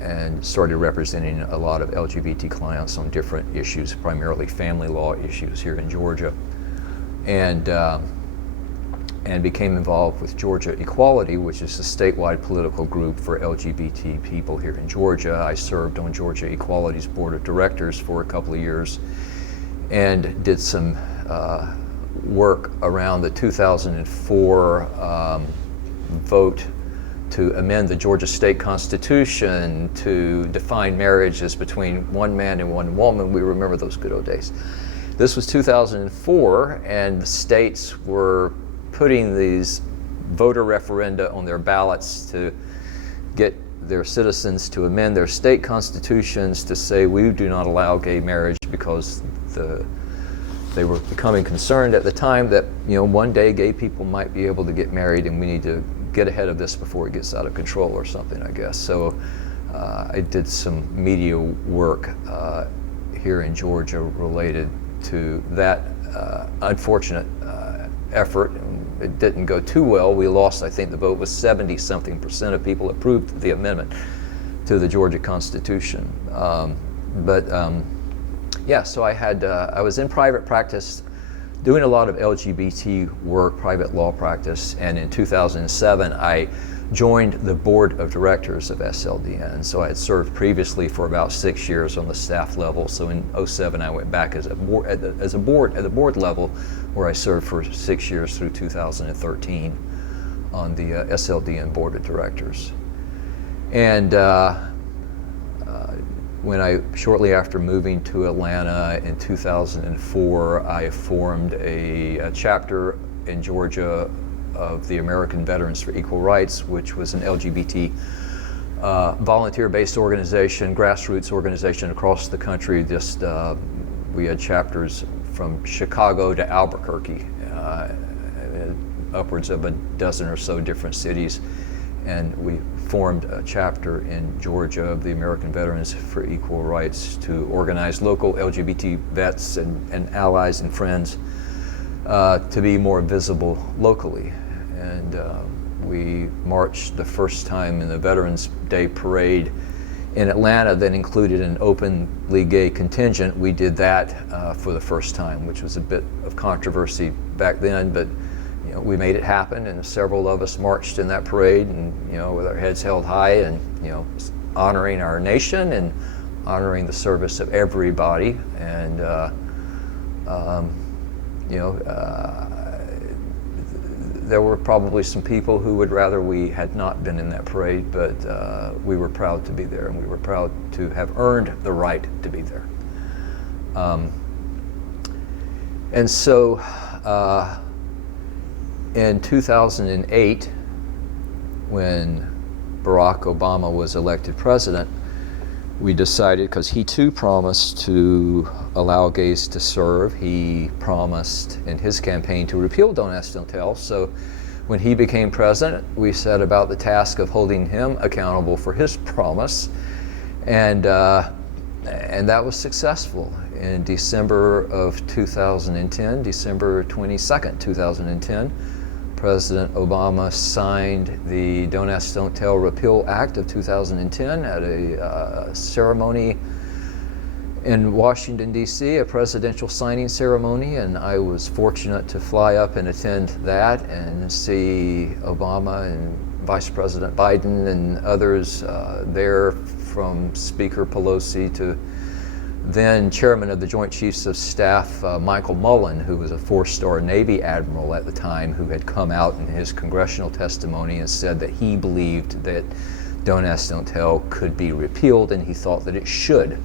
and started representing a lot of LGBT clients on different issues, primarily family law issues here in Georgia, and became involved with Georgia Equality, which is a statewide political group for LGBT people here in Georgia. I served on Georgia Equality's board of directors for a couple of years and did some work around the 2004 vote to amend the Georgia state constitution to define marriage as between one man and one woman. We remember those good old days. This was 2004, and the states were putting these voter referenda on their ballots to get their citizens to amend their state constitutions to say we do not allow gay marriage, because they were becoming concerned at the time that, you know, one day gay people might be able to get married, and we need to get ahead of this before it gets out of control or something, I guess. So I did some media work here in Georgia related to that unfortunate effort. It didn't go too well. We lost, I think the vote was 70-something% of people approved the amendment to the Georgia Constitution. Yeah, so I was in private practice doing a lot of LGBT work, private law practice, and in 2007 I joined the board of directors of SLDN. So I had served previously for about 6 years on the staff level. So in 2007 I went back at the board level, where I served for 6 years through 2013 on the SLDN board of directors. And shortly after moving to Atlanta in 2004, I formed a chapter in Georgia of the American Veterans for Equal Rights, which was an LGBT volunteer-based organization, grassroots organization across the country. We had chapters from Chicago to Albuquerque, upwards of a dozen or so different cities. And we formed a chapter in Georgia of the American Veterans for Equal Rights to organize local LGBT vets and allies and friends to be more visible locally. And we marched the first time in the Veterans Day Parade in Atlanta that included an openly gay contingent. We did that for the first time, which was a bit of controversy back then, but you know, we made it happen, and several of us marched in that parade, and you know, with our heads held high, and you know, honoring our nation and honoring the service of everybody. And there were probably some people who would rather we had not been in that parade, but we were proud to be there, and we were proud to have earned the right to be there. And so in 2008, when Barack Obama was elected president, we decided, because he too promised to allow gays to serve, he promised in his campaign to repeal Don't Ask, Don't Tell. So when he became president, we set about the task of holding him accountable for his promise, and that was successful. In December of 2010, December 22nd, 2010, President Obama signed the Don't Ask, Don't Tell Repeal Act of 2010 at a ceremony in Washington, D.C., a presidential signing ceremony, and I was fortunate to fly up and attend that and see Obama and Vice President Biden and others there, from Speaker Pelosi to then Chairman of the Joint Chiefs of Staff, Michael Mullen, who was a 4-star Navy admiral at the time, who had come out in his congressional testimony and said that he believed that Don't Ask, Don't Tell could be repealed, and he thought that it should,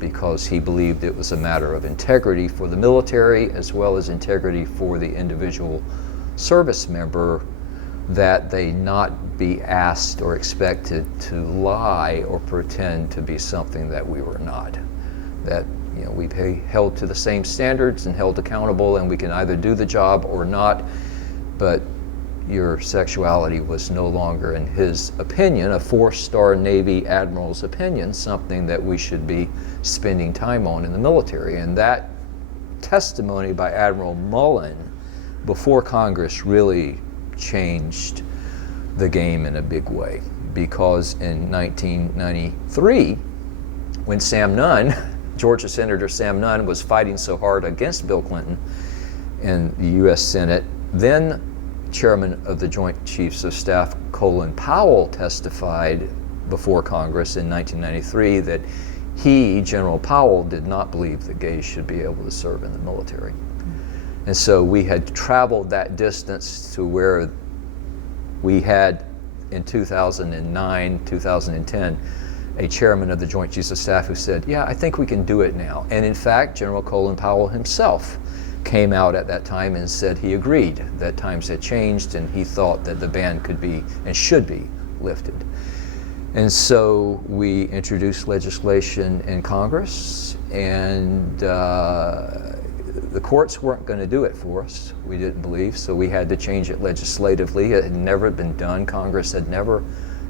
because he believed it was a matter of integrity for the military as well as integrity for the individual service member, that they not be asked or expected to lie or pretend to be something that we were not. That, you know, we be held to the same standards and held accountable, and we can either do the job or not, but your sexuality was no longer, in his opinion, a 4-star Navy admiral's opinion, something that we should be spending time on in the military. And that testimony by Admiral Mullen before Congress really changed the game in a big way, because in 1993, when Sam Nunn, Georgia Senator Sam Nunn, was fighting so hard against Bill Clinton in the U.S. Senate, then Chairman of the Joint Chiefs of Staff Colin Powell testified before Congress in 1993 that he, General Powell, did not believe that gays should be able to serve in the military. And so we had traveled that distance to where we had in 2009, 2010, a chairman of the Joint Chiefs of Staff who said, yeah, I think we can do it now. And in fact, General Colin Powell himself came out at that time and said he agreed that times had changed and he thought that the ban could be and should be lifted. And so we introduced legislation in Congress, and the courts weren't going to do it for us, we didn't believe, so we had to change it legislatively. It had never been done. Congress had never,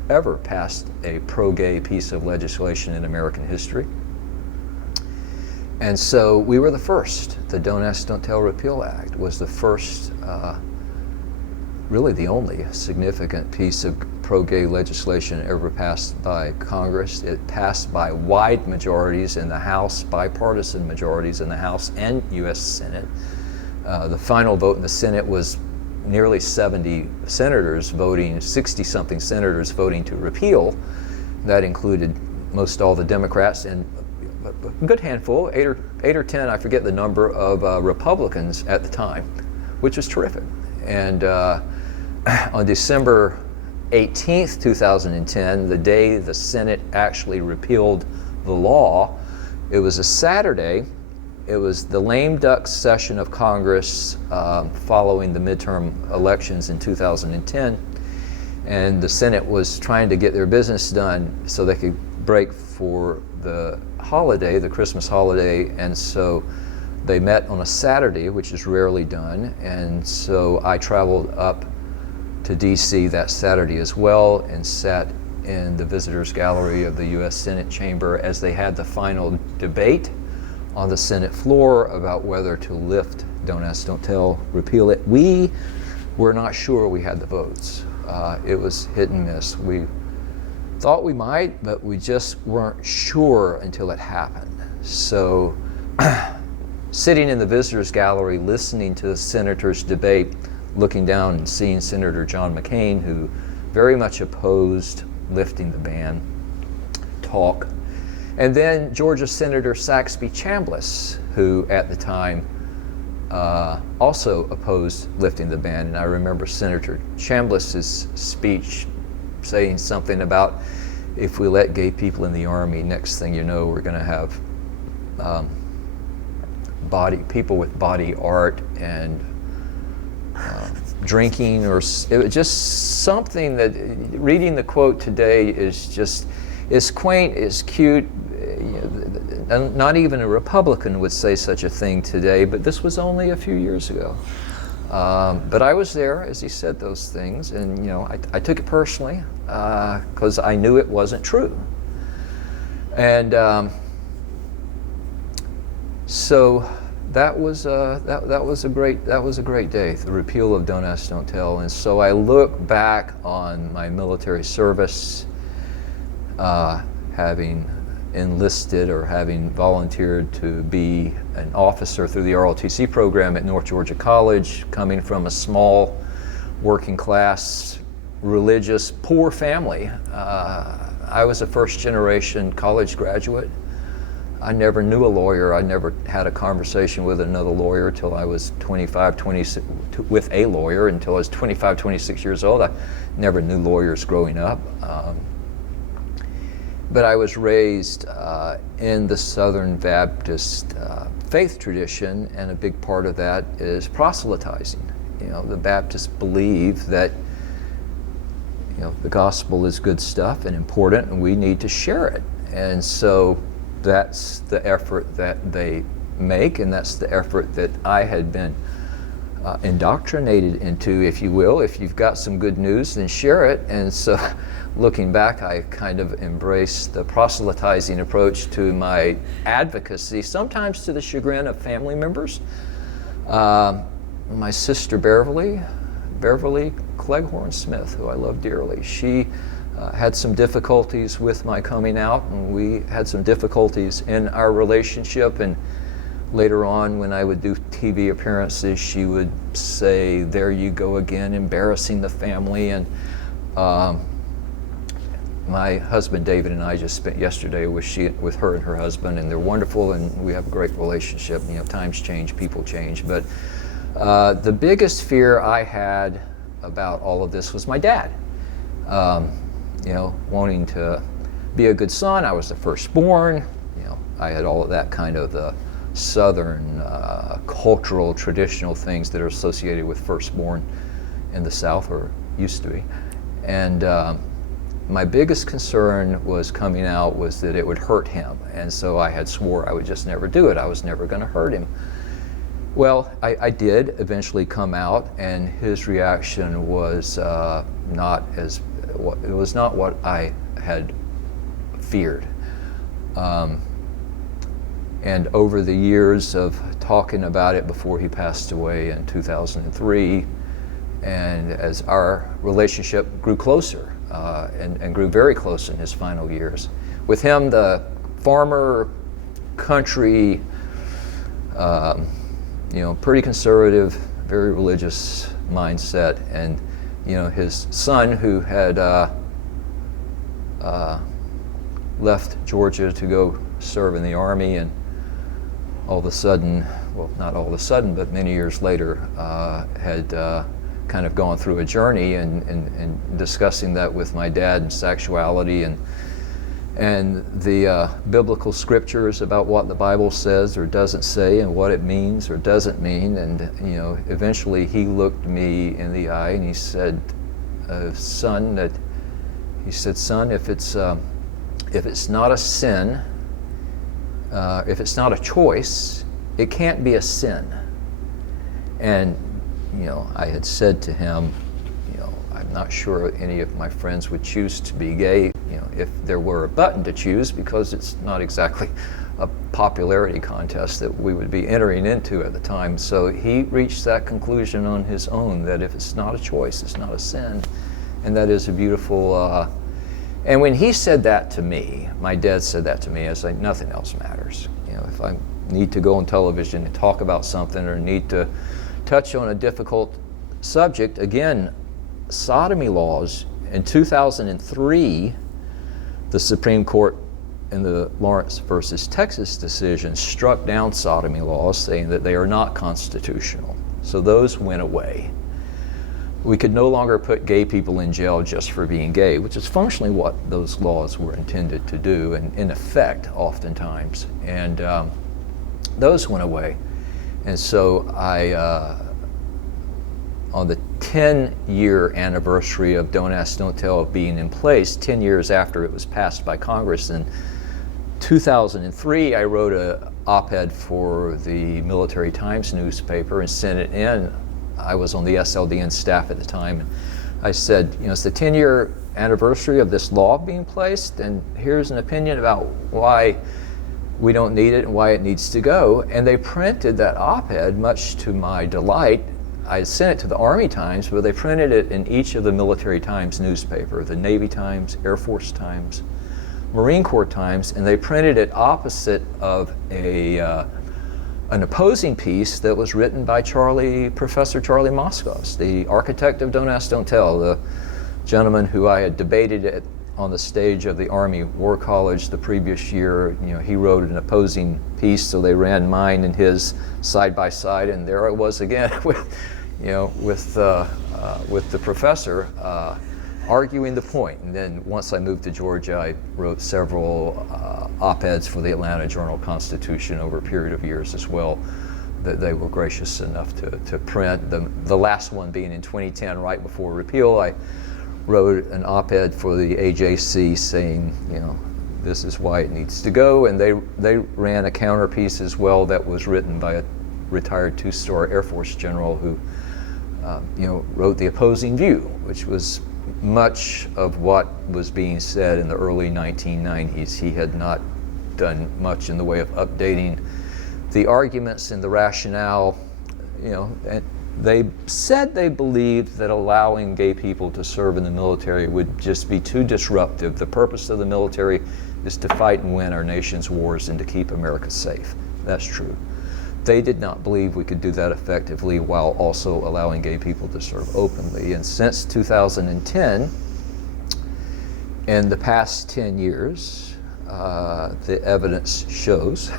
ever passed a pro-gay piece of legislation in American history. And so we were the first. The Don't Ask, Don't Tell Repeal Act was the first, really the only significant piece of pro-gay legislation ever passed by Congress. It passed by wide majorities in the House, bipartisan majorities in the House and U.S. Senate. The final vote in the Senate was nearly 70 senators voting, 60-something senators voting to repeal. That included most all the Democrats and a good handful, eight or 10, I forget the number, of Republicans at the time, which was terrific. And on December 18th, 2010, the day the Senate actually repealed the law, it was a Saturday. It was the lame duck session of Congress following the midterm elections in 2010, and the Senate was trying to get their business done so they could break for the holiday, the Christmas holiday, and so they met on a Saturday, which is rarely done, and so I traveled up to DC that Saturday as well and sat in the visitors gallery of the U.S. Senate chamber as they had the final debate on the Senate floor about whether to lift Don't Ask, Don't Tell, repeal it. We were not sure we had the votes. It was hit and miss. We thought we might, but we just weren't sure until it happened. So sitting in the visitors gallery listening to the senators debate, looking down and seeing Senator John McCain, who very much opposed lifting the ban, talk. And then Georgia Senator Saxby Chambliss, who at the time also opposed lifting the ban. And I remember Senator Chambliss's speech saying something about, if we let gay people in the Army, next thing you know, we're going to have people with body art and drinking, or it was just something that, reading the quote today is just, is quaint, is cute. Not even a Republican would say such a thing today, but this was only a few years ago. But I was there as he said those things, and I took it personally because I knew it wasn't true. And so that was a great day, the repeal of Don't Ask, Don't Tell. And so I look back on my military service, having enlisted or having volunteered to be an officer through the ROTC program at North Georgia College, coming from a small, working class, religious, poor family. I was a first generation college graduate. I never knew a lawyer. I never had a conversation with another lawyer till I was 25, 26, with a lawyer until I was 25, 26 years old. I never knew lawyers growing up. But I was raised in the Southern Baptist faith tradition, and a big part of that is proselytizing. The Baptists believe that the gospel is good stuff and important, and we need to share it. And so that's the effort that they make, and that's the effort that I had been indoctrinated into, if you will. If you've got some good news, then share it. And so looking back, I kind of embraced the proselytizing approach to my advocacy, sometimes to the chagrin of family members. My sister Beverly Cleghorn Smith, who I love dearly, she had some difficulties with my coming out, and we had some difficulties in our relationship. And later on, when I would do TV appearances, she would say, "There you go again, embarrassing the family." And my husband David and I just spent yesterday with her and her husband, and they're wonderful, and we have a great relationship. Times change, people change, but the biggest fear I had about all of this was my dad. Wanting to be a good son. I was the firstborn. I had all of that kind of the Southern cultural, traditional things that are associated with firstborn in the South, or used to be. And my biggest concern was coming out was that it would hurt him. And so I had swore I would just never do it. I was never going to hurt him. Well, I did eventually come out, and his reaction was it was not what I had feared. And over the years of talking about it before he passed away in 2003, and as our relationship grew closer and grew very close in his final years, with him, the farmer, country, pretty conservative, very religious mindset, and his son, who had left Georgia to go serve in the Army, and all of a sudden, well, not all of a sudden, but many years later, had kind of gone through a journey and discussing that with my dad, and sexuality and the biblical scriptures about what the Bible says or doesn't say, and what it means or doesn't mean. And eventually he looked me in the eye and he said, son, if it's not a sin, if it's not a choice, it can't be a sin. And I had said to him, I'm not sure any of my friends would choose to be gay, if there were a button to choose, because it's not exactly a popularity contest that we would be entering into at the time. So he reached that conclusion on his own, that if it's not a choice, it's not a sin. And that is a beautiful, and when he said that to me, my dad said that to me, I was like, nothing else matters. If I need to go on television and talk about something, or need to touch on a difficult subject, again, sodomy laws, in 2003, the Supreme Court in the Lawrence versus Texas decision struck down sodomy laws, saying that they are not constitutional. So those went away. We could no longer put gay people in jail just for being gay, which is functionally what those laws were intended to do, and in effect, oftentimes. And those went away. And so on the 10-year anniversary of Don't Ask, Don't Tell being in place, 10 years after it was passed by Congress, in 2003, I wrote an op-ed for the Military Times newspaper and sent it in. I was on the SLDN staff at the time. And I said, it's the 10-year anniversary of this law being placed, and here's an opinion about why we don't need it and why it needs to go. And they printed that op-ed, much to my delight. I sent it to the Army Times, but they printed it in each of the Military Times newspaper, the Navy Times, Air Force Times, Marine Corps Times, and they printed it opposite of an opposing piece that was written by Professor Charlie Moskos, the architect of Don't Ask, Don't Tell, the gentleman who I had debated on the stage of the Army War College the previous year. He wrote an opposing piece, so they ran mine and his side by side, and there I was again with the professor arguing the point. And then once I moved to Georgia, I wrote several op-eds for the Atlanta Journal-Constitution over a period of years as well, that they were gracious enough to print. The last one being in 2010, right before repeal, I wrote an op-ed for the AJC saying, this is why it needs to go. And they ran a counter piece as well that was written by a retired two-star Air Force general who wrote the opposing view, which was much of what was being said in the early 1990s. He had not done much in the way of updating the arguments and the rationale. And they said they believed that allowing gay people to serve in the military would just be too disruptive. The purpose of the military is to fight and win our nation's wars and to keep America safe. That's true. They did not believe we could do that effectively while also allowing gay people to serve openly. And since 2010, in the past 10 years, the evidence shows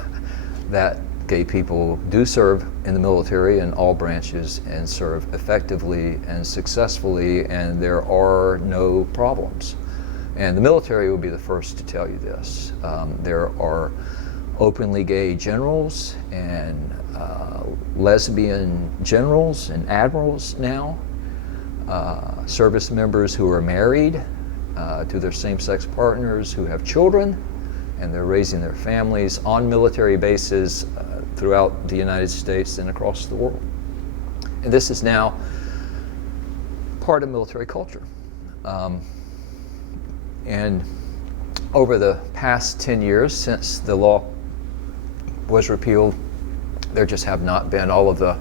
that gay people do serve in the military in all branches and serve effectively and successfully, and there are no problems. And the military will be the first to tell you this. There are openly gay generals and lesbian generals and admirals now, service members who are married to their same-sex partners, who have children, and they're raising their families on military bases throughout the United States and across the world. And this is now part of military culture. And over the past 10 years since the law was repealed, there just have not been all of the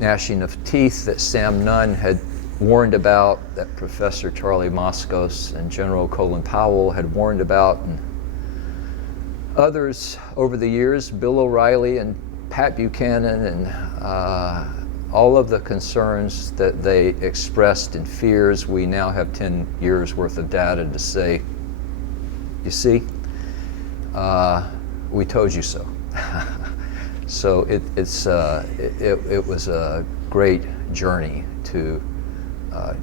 gnashing of teeth that Sam Nunn had warned about, that Professor Charlie Moskos and General Colin Powell had warned about, and others over the years, Bill O'Reilly and Pat Buchanan, and all of the concerns that they expressed and fears. We now have 10 years worth of data to say, you see, we told you so. So it was a great journey to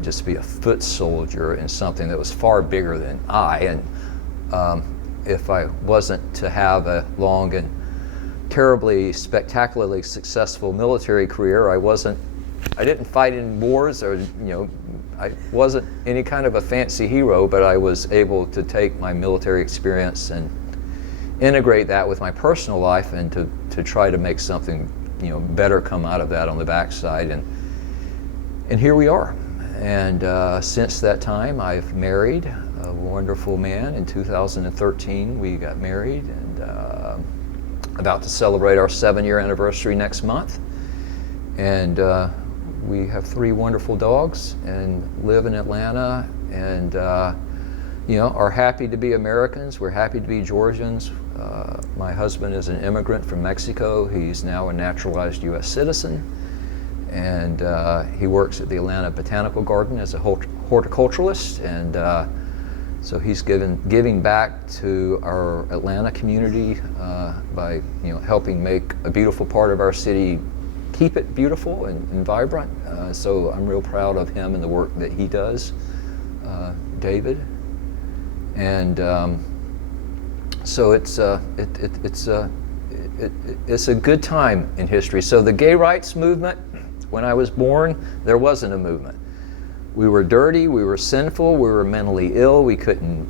just be a foot soldier in something that was far bigger than I. And if I wasn't to have a long and terribly, spectacularly successful military career, I didn't fight in wars, or I wasn't any kind of a fancy hero, but I was able to take my military experience and integrate that with my personal life, and to try to make something better come out of that on the backside. And here we are. And since that time, I've married a wonderful man. In 2013, we got married, and about to celebrate our 7-year anniversary next month. And we have 3 wonderful dogs and live in Atlanta, and are happy to be Americans. We're happy to be Georgians. My husband is an immigrant from Mexico. He's now a naturalized U.S. citizen, and he works at the Atlanta Botanical Garden as a horticulturalist, and so he's giving back to our Atlanta community by helping make a beautiful part of our city, keep it beautiful and vibrant. So I'm real proud of him and the work that he does, David. And so it's a good time in history. So the gay rights movement, when I was born, there wasn't a movement. We were dirty, we were sinful, we were mentally ill, we couldn't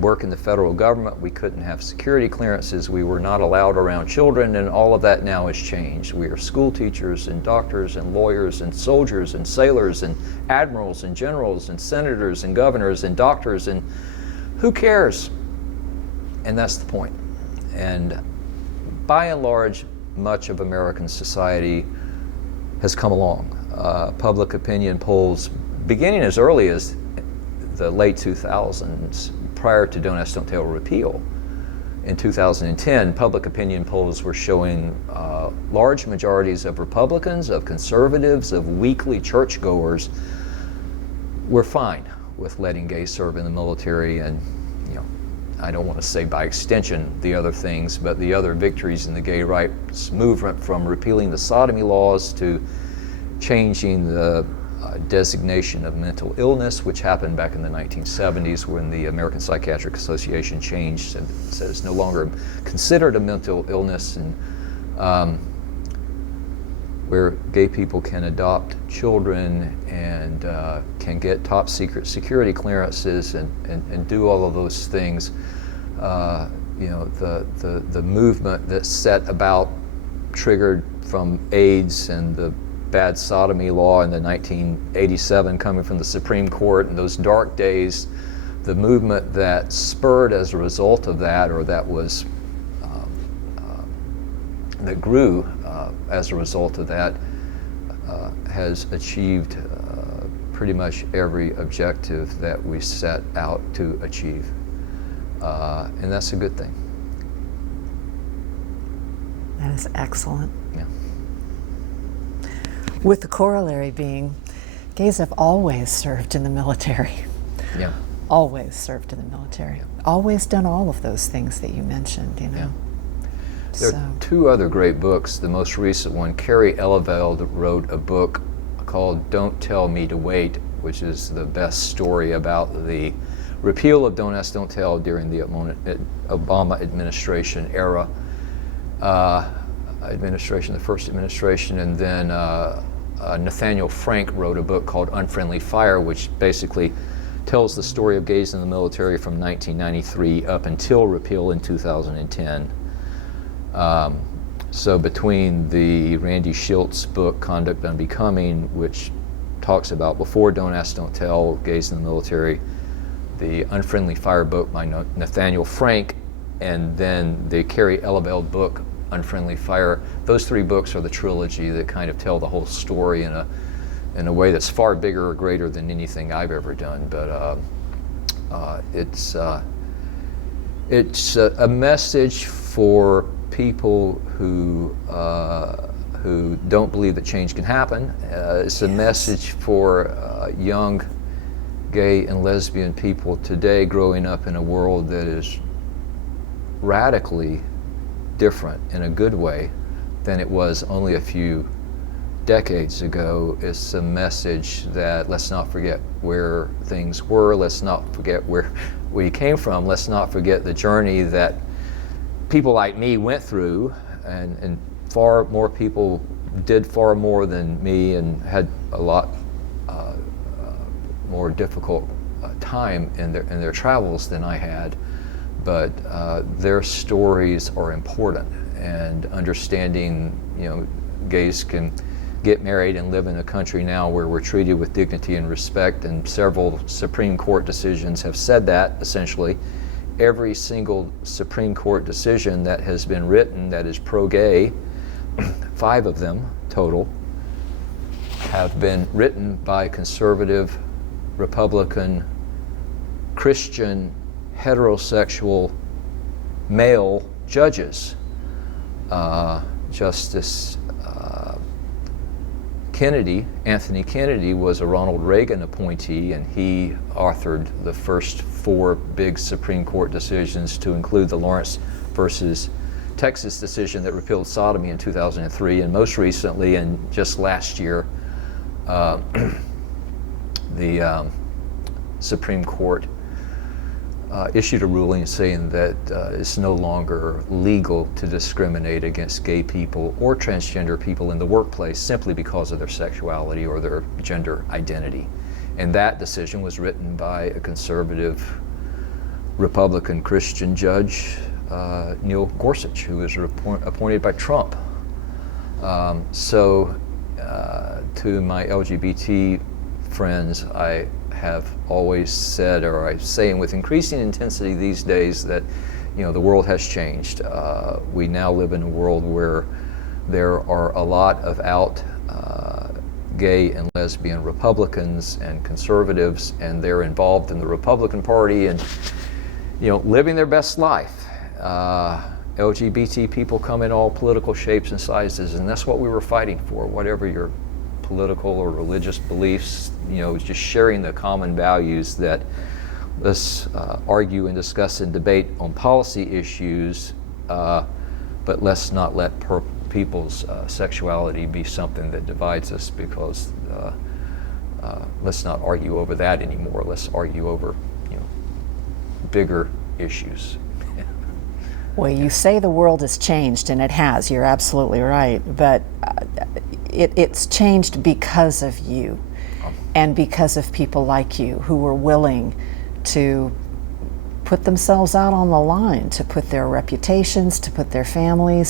work in the federal government, we couldn't have security clearances, we were not allowed around children, and all of that now has changed. We are school teachers and doctors and lawyers and soldiers and sailors and admirals and generals and senators and governors and doctors, and who cares? And that's the point. And by and large, much of American society has come along. Public opinion polls, beginning as early as the late 2000s, prior to Don't Ask, Don't Tell repeal, in 2010, public opinion polls were showing large majorities of Republicans, of conservatives, of weekly churchgoers were fine with letting gays serve in the military, and I don't want to say by extension the other things, but the other victories in the gay rights movement, from repealing the sodomy laws to changing the designation of mental illness, which happened back in the 1970s when the American Psychiatric Association changed and said it's no longer considered a mental illness, and where gay people can adopt children and can get top secret security clearances and do all of those things. The movement that's set about, triggered from AIDS and the bad sodomy law in the 1987 coming from the Supreme Court, and those dark days, the movement that spurred as a result of that, or that was that grew as a result of that, has achieved pretty much every objective that we set out to achieve, and that's a good thing. That is excellent. Yeah. With the corollary being, gays have always served in the military. Yeah. Always served in the military. Always done all of those things that you mentioned, Yeah. There are 2 other great books. The most recent one, Carrie Eleveld wrote a book called Don't Tell Me to Wait, which is the best story about the repeal of Don't Ask, Don't Tell during the Obama administration era, the first administration, and then Nathaniel Frank wrote a book called Unfriendly Fire, which basically tells the story of gays in the military from 1993 up until repeal in 2010. So between the Randy Schiltz book, Conduct Unbecoming, which talks about before Don't Ask, Don't Tell, gays in the military, the Unfriendly Fire book by Nathaniel Frank, and then the Carrie Eleveld book, Unfriendly Fire. Those three books are the trilogy that kind of tell the whole story in a way that's far bigger or greater than anything I've ever done. But it's a message for people who don't believe that change can happen. It's a message for young gay and lesbian people today growing up in a world that is radically different in a good way than it was only a few decades ago. It's a message that let's not forget where things were, let's not forget where we came from, let's not forget the journey that people like me went through, and far more people did far more than me and had a lot more difficult time in their travels than I had. But their stories are important, and understanding, gays can get married and live in a country now where we're treated with dignity and respect, and several Supreme Court decisions have said that. Essentially, every single Supreme Court decision that has been written that is pro-gay, 5 of them total, have been written by conservative, Republican, Christian, heterosexual male judges. Justice Kennedy, Anthony Kennedy, was a Ronald Reagan appointee, and he authored the first 4 big Supreme Court decisions, to include the Lawrence versus Texas decision that repealed sodomy in 2003, and most recently, and just last year, the Supreme Court issued a ruling saying that it's no longer legal to discriminate against gay people or transgender people in the workplace simply because of their sexuality or their gender identity. And that decision was written by a conservative Republican Christian judge, Neil Gorsuch, who was appointed by Trump. To my LGBT friends, I have always said, or I'm saying with increasing intensity these days, that the world has changed. We now live in a world where there are a lot of out gay and lesbian Republicans and conservatives, and they're involved in the Republican Party and living their best life. LGBT people come in all political shapes and sizes, and that's what we were fighting for. Whatever your political or religious beliefs, just sharing the common values that let's argue and discuss and debate on policy issues, but let's not let people's sexuality be something that divides us, because let's not argue over that anymore. Let's argue over bigger issues. Well, you say the world has changed, and it has. You're absolutely right. But it's changed because of you, and because of people like you who were willing to put themselves out on the line, to put their reputations, to put their family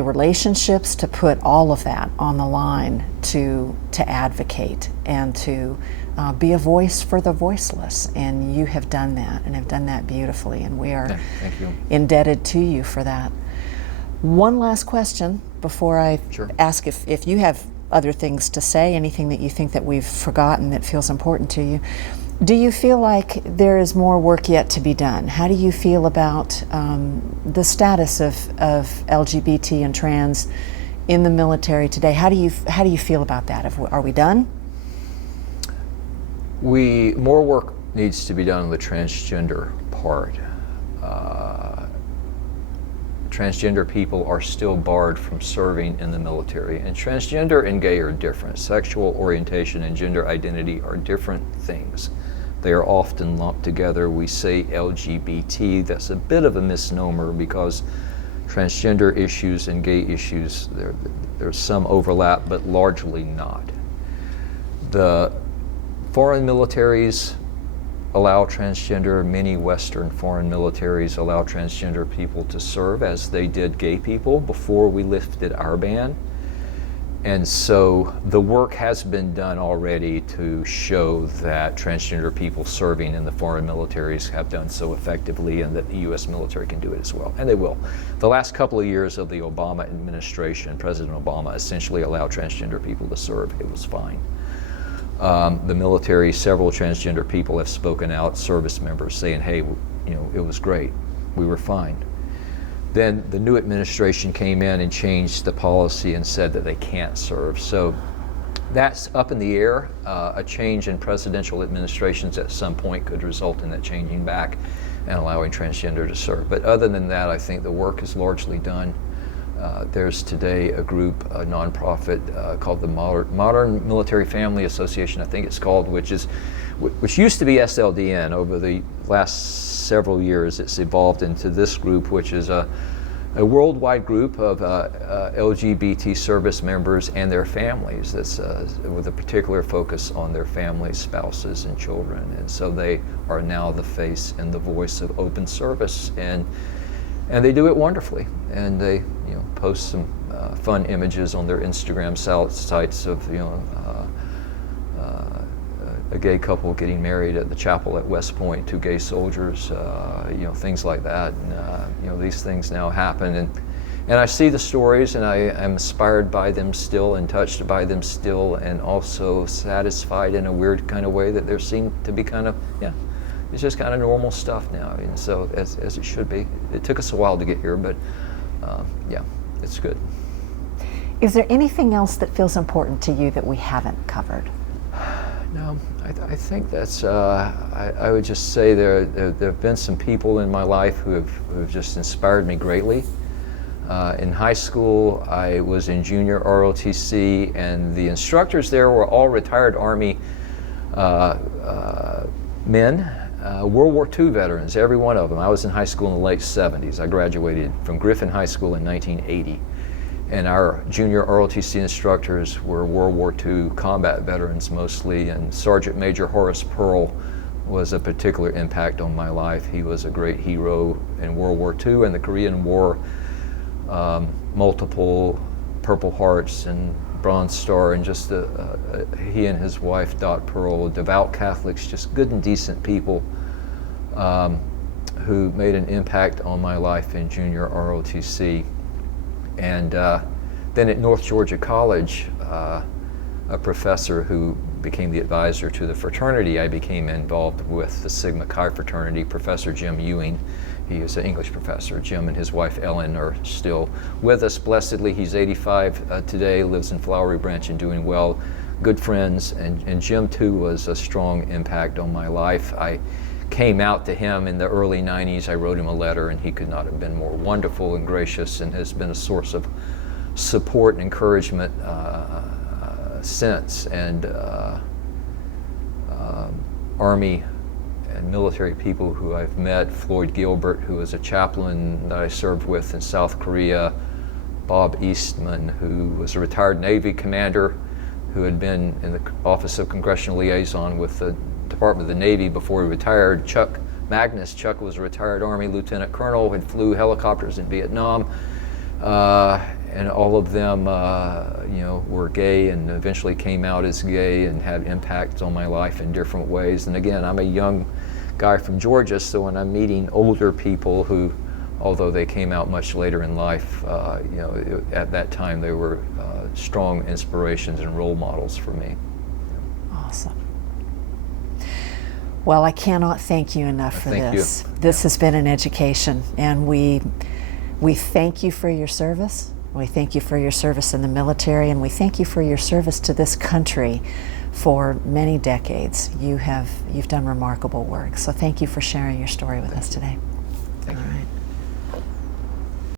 relationships, to put all of that on the line to advocate and to be a voice for the voiceless. And you have done that, and have done that beautifully, and we are Thank you. Indebted to you for that. One last question before I ask if you have other things to say, anything that you think that we've forgotten that feels important to you. Do you feel like there is more work yet to be done? How do you feel about the status of LGBT and trans in the military today? How do you feel about that? Are we done? More work needs to be done on the transgender part. Transgender people are still barred from serving in the military, and transgender and gay are different. Sexual orientation and gender identity are different things. They are often lumped together. We say LGBT. That's a bit of a misnomer because transgender issues and gay issues, there's some overlap, but largely not. The foreign militaries allow transgender, many Western foreign militaries allow transgender people to serve, as they did gay people before we lifted our ban. And so the work has been done already to show that transgender people serving in the foreign militaries have done so effectively, and that the U.S. military can do it as well, and they will. The last couple of years of the Obama administration, President Obama essentially allowed transgender people to serve. It was fine. The military, several transgender people have spoken out, service members, saying, hey, it was great, we were fine. Then the new administration came in and changed the policy and said that they can't serve. So that's up in the air. A change in presidential administrations at some point could result in that changing back and allowing transgender to serve. But other than that, I think the work is largely done. There's today a group, a nonprofit called the Modern Military Family Association, I think it's called, which used to be SLDN. Over the last several years, it's evolved into this group, which is a worldwide group of LGBT service members and their families. That's with a particular focus on their families, spouses, and children. And so they are now the face and the voice of open service, and they do it wonderfully. And they post some fun images on their Instagram sites of a gay couple getting married at the chapel at West Point, 2 gay soldiers, things like that. And these things now happen, and I see the stories, and I am inspired by them still, and touched by them still, and also satisfied in a weird kind of way that there seem to be kind of, it's just kind of normal stuff now, and so as it should be. It took us a while to get here, but it's good. Is there anything else that feels important to you that we haven't covered? No, I think that's, I would just say there have been some people in my life who have just inspired me greatly. In high school, I was in junior ROTC, and the instructors there were all retired Army men, World War II veterans, every one of them. I was in high school in the late 70s. I graduated from Griffin High School in 1980. And our junior ROTC instructors were World War II combat veterans mostly, and Sergeant Major Horace Pearl was a particular impact on my life. He was a great hero in World War II and the Korean War, multiple Purple Hearts and Bronze Star, and just he and his wife Dot Pearl, devout Catholics, just good and decent people who made an impact on my life in junior ROTC. And then at North Georgia College, a professor who became the advisor to the fraternity I became involved with, the Sigma Chi fraternity, Professor Jim Ewing. He is an English professor. Jim and his wife Ellen are still with us, blessedly. He's 85 today, lives in Flowery Branch and doing well, good friends. And Jim too was a strong impact on my life. I came out to him in the early 90s. I wrote him a letter, and he could not have been more wonderful and gracious, and has been a source of support and encouragement since. And Army and military people who I've met, Floyd Gilbert, who was a chaplain that I served with in South Korea, Bob Eastman, who was a retired Navy commander who had been in the Office of Congressional Liaison with the Department of the Navy before he retired. Chuck Magnus. Chuck was a retired Army lieutenant colonel, had flew helicopters in Vietnam, and all of them were gay and eventually came out as gay and had impacts on my life in different ways. And again, I'm a young guy from Georgia, so when I'm meeting older people who, although they came out much later in life, at that time they were strong inspirations and role models for me. Awesome. Well, I cannot thank you enough for this. This has been an education, and we thank you for your service. We thank you for your service in the military, and we thank you for your service to this country for many decades. You've done remarkable work. So thank you for sharing your story with us today.